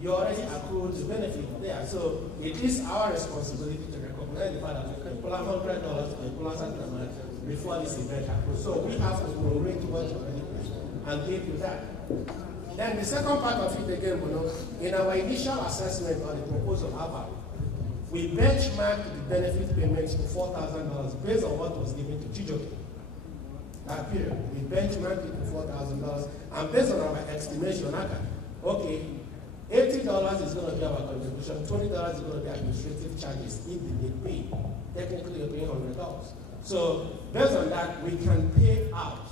You already accrued the benefit there. So it is our responsibility to recognize the fact that we can pull out $100 and pull out something before this event happens. So we have to prorate what you already paid and give you that. Then the second part of it again, in our initial assessment on the proposal we benchmarked the benefit payments to $4,000 based on what was given to Chijoke. That period, we benchmarked it to $4,000, and based on our estimation, okay, $80 is going to be our contribution, $20 is going to be administrative charges if they need pay. Technically, you're paying $100. So, based on that, we can pay out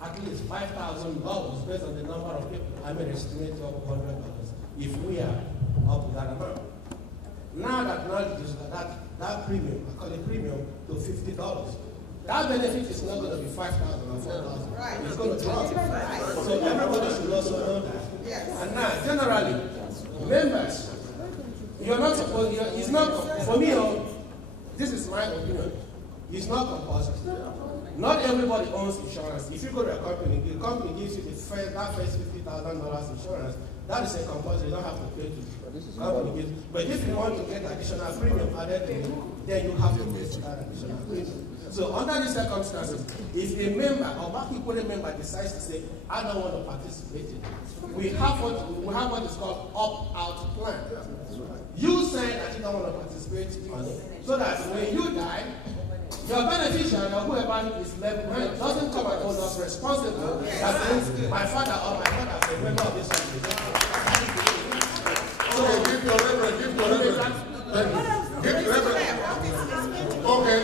at least $5,000 based on the number of people. I mean, estimate of $100 if we are up to that amount. Now that premium, I call it premium, to $50. That benefit is not going to be $5,000 or $4,000. Right. It's going to drop. So everybody should also know that. Yes. And now, generally, members, you're not supposed, it's not, for me, this is my opinion, it's not compulsory. Not everybody owns insurance. If you go to a company, the company gives you that first $50,000 insurance, that is a compulsory, you don't have to pay to the company gives. But if you want to get additional premium added to it, then you have to pay for that additional premium. So under these circumstances, if a member, or Ogbakor Ikwerre member decides to say, I don't want to participate in it, we have what is called opt-out plan. You say that you don't want to participate on it, so that when you die, your beneficiary or whoever is left behind doesn't come and hold us responsible. That means my father or my mother is a member of this organization. So give your reverend, give your reverend. Give your reverend. Okay.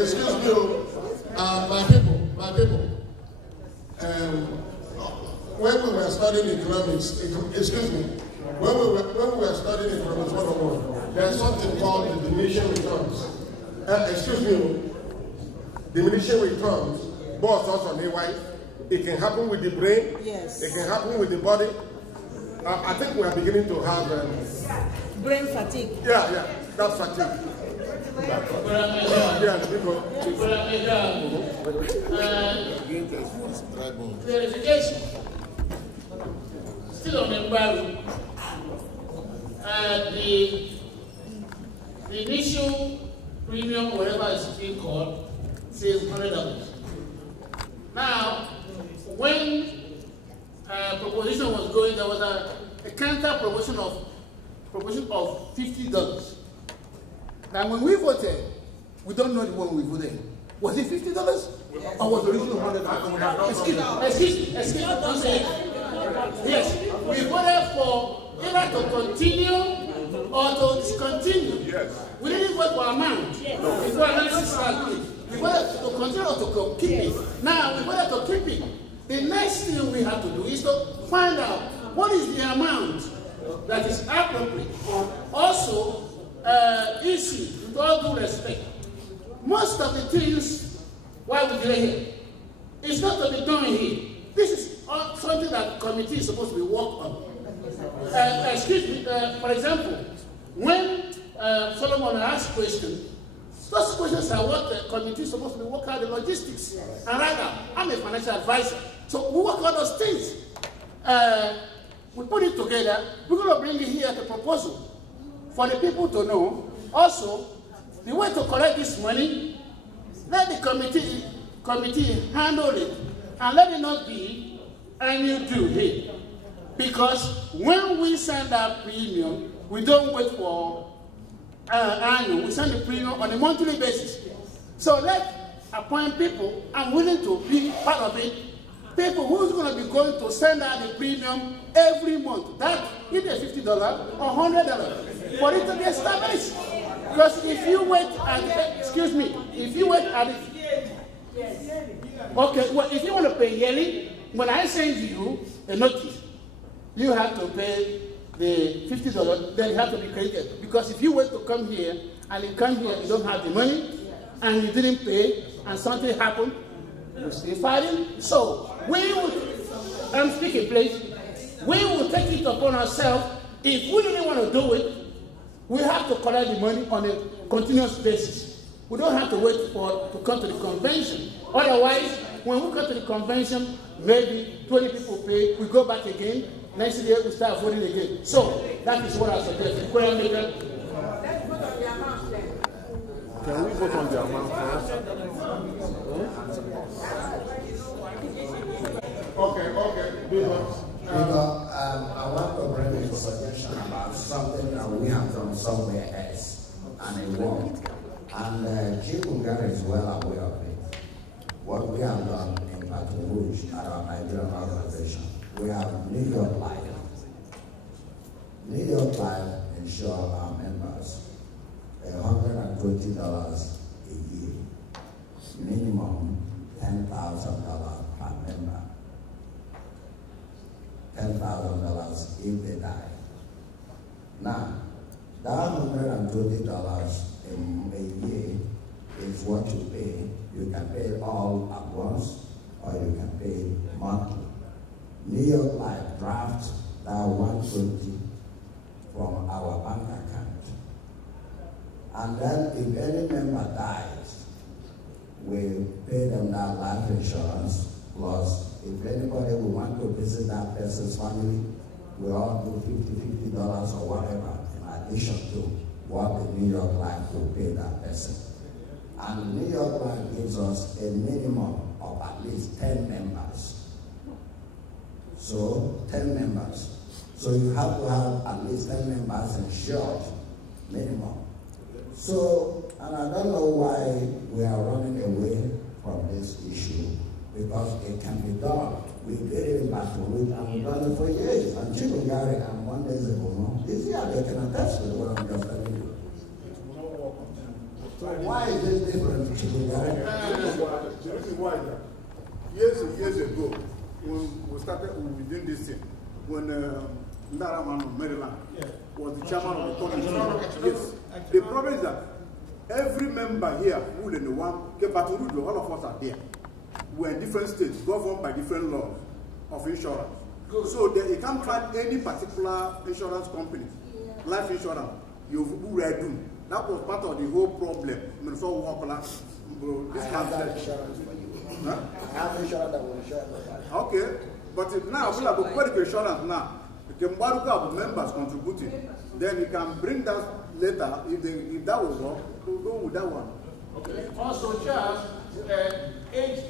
Excuse me, my people. When we were studying economics, excuse me, when we were studying economics 101, there's something called the diminishing returns. Excuse me, diminishing returns, both also on AY. It can happen with the brain. Yes. It can happen with the body. I think we are beginning to have brain fatigue. Yeah, that's fatigue. Verification. Still on embargo. The initial premium, whatever it's being called, says $100. Now, when proposition was going, there was a counter proposition of $50. Now, when we voted, we don't know the one we voted. Was it $50 or was the original $100? Excuse me, don't say it. Yes, we voted for either to continue or to discontinue. Yes. We didn't vote for amount. Yes. Before analysis started, we voted to continue or to keep it. Now, we voted to keep it. The next thing we have to do is to find out what is the amount that is appropriate. Also, issue, with all due respect, most of the things why we delay here, it's not to be done here. This is something that the committee is supposed to be worked on. Excuse me, for example, when Solomon asked questions, those questions are what the committee is supposed to be working out the logistics. And rather, I'm a financial advisor, so we work on those things. We put it together, we're going to bring it here as a proposal for the people to know. Also, the way to collect this money, let the committee handle it, and let it not be any due here. Because when we send our premium, we don't wait for annual, we send the premium on a monthly basis. So let's appoint people, I'm willing to be part of it, people who's going to be going to send out the premium every month. That either $50 or $100 for it to be established. Because if you wait at, excuse me, if you wait at okay, well, if you want to pay yearly, when I send you a notice, you have to pay the $50, then you have to be credited. Because if you wait to come here, and you come here, you don't have the money, and you didn't pay, and something happened, you're still fighting. So, we will, I'm speaking please, we will take it upon ourselves. If we really want to do it, we have to collect the money on a continuous basis. We don't have to wait to come to the convention. Otherwise, when we come to the convention, maybe 20 people pay, we go back again, next year we start voting again. So, that is what I suggest. Let's vote on the amount then. Can we vote on the amount first? Okay. I want to bring a suggestion about something that we have done somewhere else, and it won't. And Chief Ungara is well aware of it. What we have done in Baton Rouge at our Nigerian organization, we have New York Life. New York Life ensure our members $120 a year, minimum $10,000 per member. $10,000 if they die. Now, that $120 a year is what you pay. You can pay it all at once, or you can pay monthly. New York Life draft that $120 from our bank account. And then if any member dies, we pay them that life insurance, plus if anybody will want to visit that person's family, we all do $50 or whatever in addition to what the New York Life will pay that person. And New York law gives us a minimum of at least 10 members. So 10 members. So you have to have at least 10 members insured, minimum. So, and I don't know why we are running away from this issue, because it can be done. We did it in Baton Rouge and we've done it for years. And Chibungari and 1 day ago, is here, they can attest to what I'm just telling you. So why is this different, Chibungari? The reason why is that years ago, when we started doing this thing, when Ndaraman of Maryland was the chairman of the committee. Yes. The problem is that every member here, who in the one, Baton Rouge, all of us are there. We're in different states, governed by different laws of insurance. So you can't find any particular insurance company, life insurance, who were doing. That was part of the whole problem. I have that insurance for you. Huh? I have insurance that will insure everybody. Okay, but now we have medical insurance now. You can have members contributing. Then you can bring that later. If that was wrong, we'll go with that one. Okay. Also, Charles, age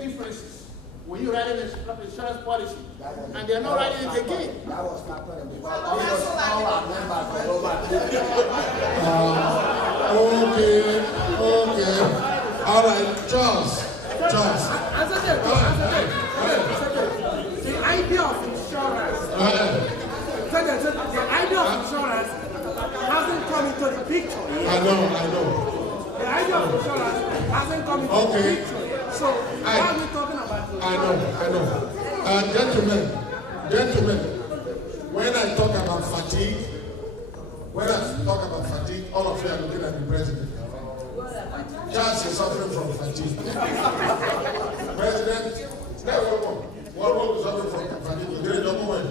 differences. When you write an insurance policy, and they're not writing it again. That was factored in because Okay. All right, Charles. The idea of insurance. The idea of insurance hasn't come into the picture. I know. The idea of insurance hasn't come into the picture. So why are we talking about it? I know. Gentlemen, when I talk about fatigue, all of you are looking at the president. Charles is suffering from fatigue. President, what is suffering from fatigue? There is no moment.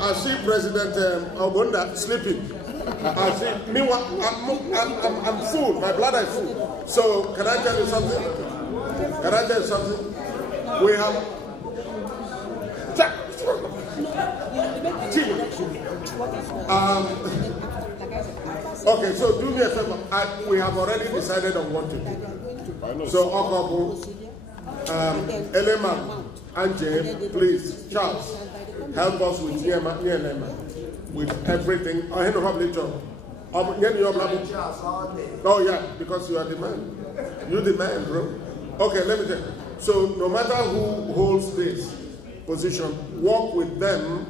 I see President Obunda sleeping. I see. Meanwhile, I'm full. My bladder is full. So, can I tell you something? We have. Okay, so do me a favor. We have already decided on what to do. So, Ogbakor, Eleman, and Jane, please, Charles, help us with with everything. Oh yeah, because you are the man. You the man, bro. Okay, let me tell you. So no matter who holds this position, work with them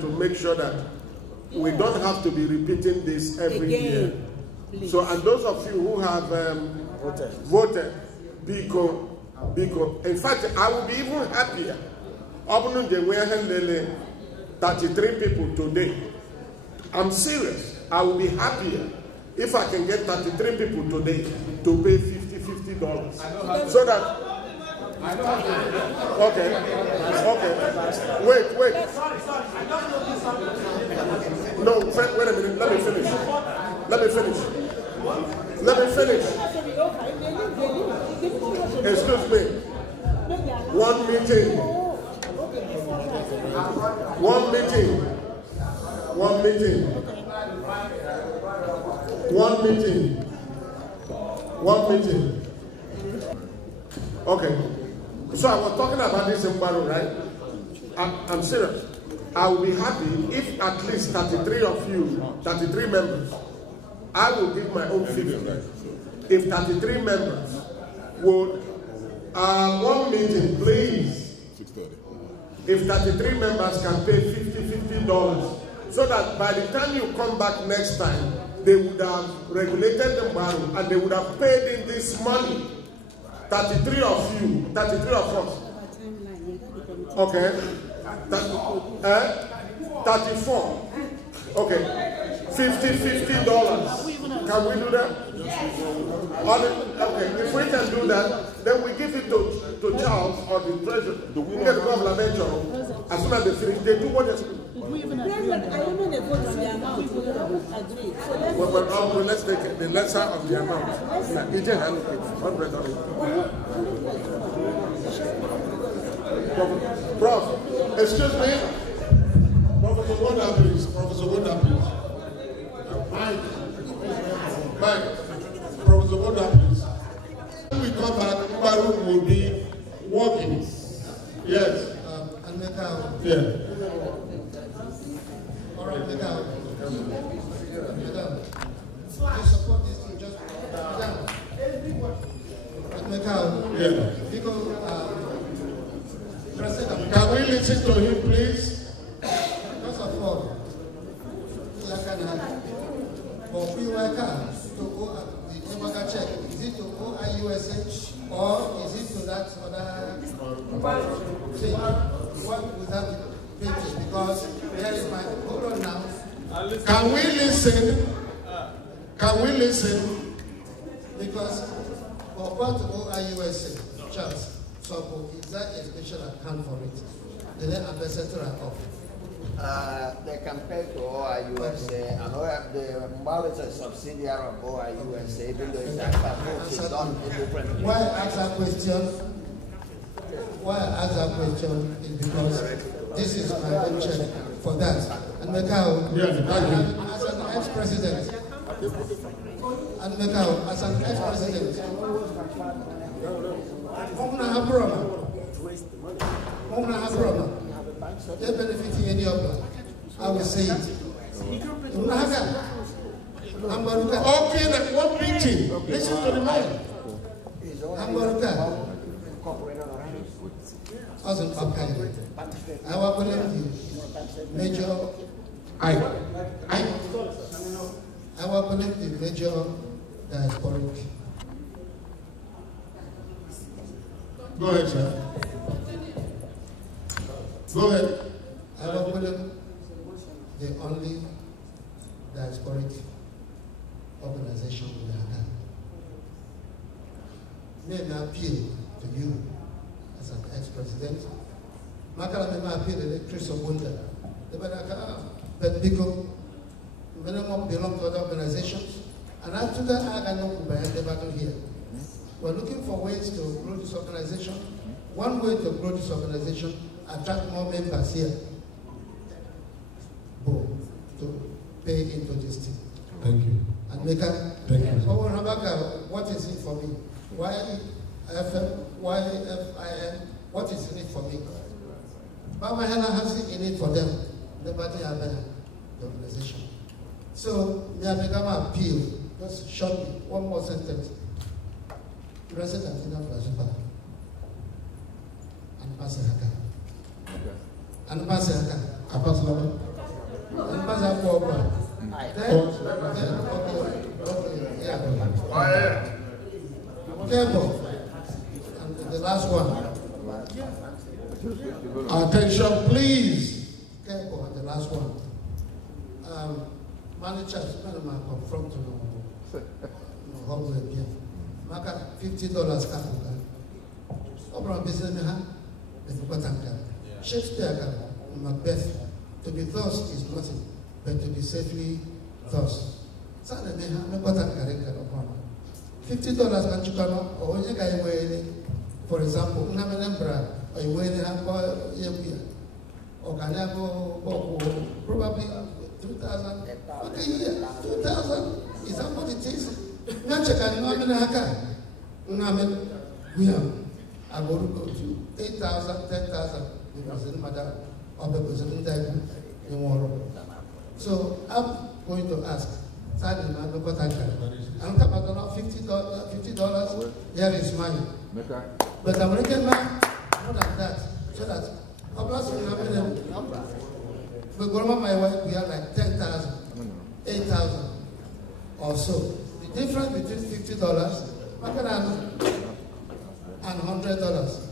to make sure that we don't have to be repeating this every year. So, and those of you who have voted, Biko, in fact, I will be even happier. 33 people today. I'm serious. I will be happier if I can get 33 people today to pay $50. So that. Okay. Wait. No, wait a minute. Let me finish. Excuse me. One meeting. Okay. So I was talking about this in Baro, right? I'm serious. I will be happy if at least 33 of you, 33 members, I will give my own 50. If 33 members would, one meeting, please. If 33 members can pay $50, so that by the time you come back next time, they would have regulated the Baro and they would have paid in this money. 33 of you, 33 of us. Okay. 34. Okay. $50. Can we do that? Okay. If we can do that, then we give it to Charles or the treasurer. We get the government as soon as they finish, they do what they do. President, I don't know the vote on the amount. We don't agree. Well, let's take it. The lesser of the amount. Prof, excuse me. Professor Wonder, please. Ogbakor will be working. Yes. And make out. Yeah. All right, make out. Madam, you support this thing, just madam. Make out. Yeah. Because, President. Can we listen to him, please? First of all, like an for free worker to go the Ogbakor check, is it to OIUSH or is it to that other thing? What would that be? Because there is my hold on now. Can we listen? Can we listen? Because for what OIUSH, Charles, so is that a special account for it? The then ambassador of they compare to OIUSA, and the Marriott is a subsidiary of OIUSA, even though it's done differently. Why I ask that question? Why I ask that question is because this is my own check for that. And Mekao, as an ex-president, and Mekao, as an ex-president, they're benefiting any of them. I will say it. Okay, that's one meeting. Listen to the man. I'm going to also okay. I will believe the major. I will believe the major diasporic. Go ahead, sir. Go ahead. I will believe the only diasporic organization we have. May I appeal to you as an ex-president. Makala may I appeal to Chris Obunda. But because many more belong to other organizations, and after that, I cannot buy the battle here. We're looking for ways to grow this organization. One way to grow this organization, attract more members here. To pay into this thing. Thank you. And make a thank you. What is it for me? YFM, what is in it for me? Mama Hela has it in it for them. The party have the organization. So, may I make an appeal? Just shortly, one more sentence. President Ina Flazupa and Pasahaka. And Pasahaka. Apostle. And Pasahaka. Careful. And the last one. Attention, please. Careful. And the last one. Managers, confront no home again. Maka $50 capital. Open business me ha. Shakespeare Macbeth. To be thus is nothing, but to be safely thus. $50 can you come or when you guys wear for example, Namanembra or you wear the or can I go probably 2,000. Okay, here 2,000 is that what it is? We have I go to 8,000, 10,000 because in matter of the president in war. So I'm going to ask. I'm talking about $50. Here is mine. But I'm making more than that. So that my wife, we have like 10,000, 8,000 or so. The difference between $50 and $100.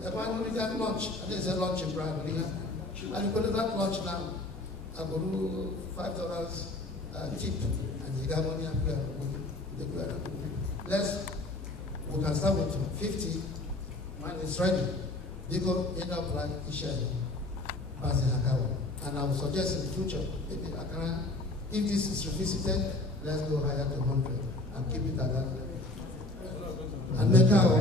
The one we got lunch, I think it's a lunch in Prague. And you go to that lunch now, I go to $5 tip, and you got money and we can start with 50, when it's ready. You go end up like Isha, and I would suggest in the future, if this is revisited, let's go higher to 100 and keep it at that. And make our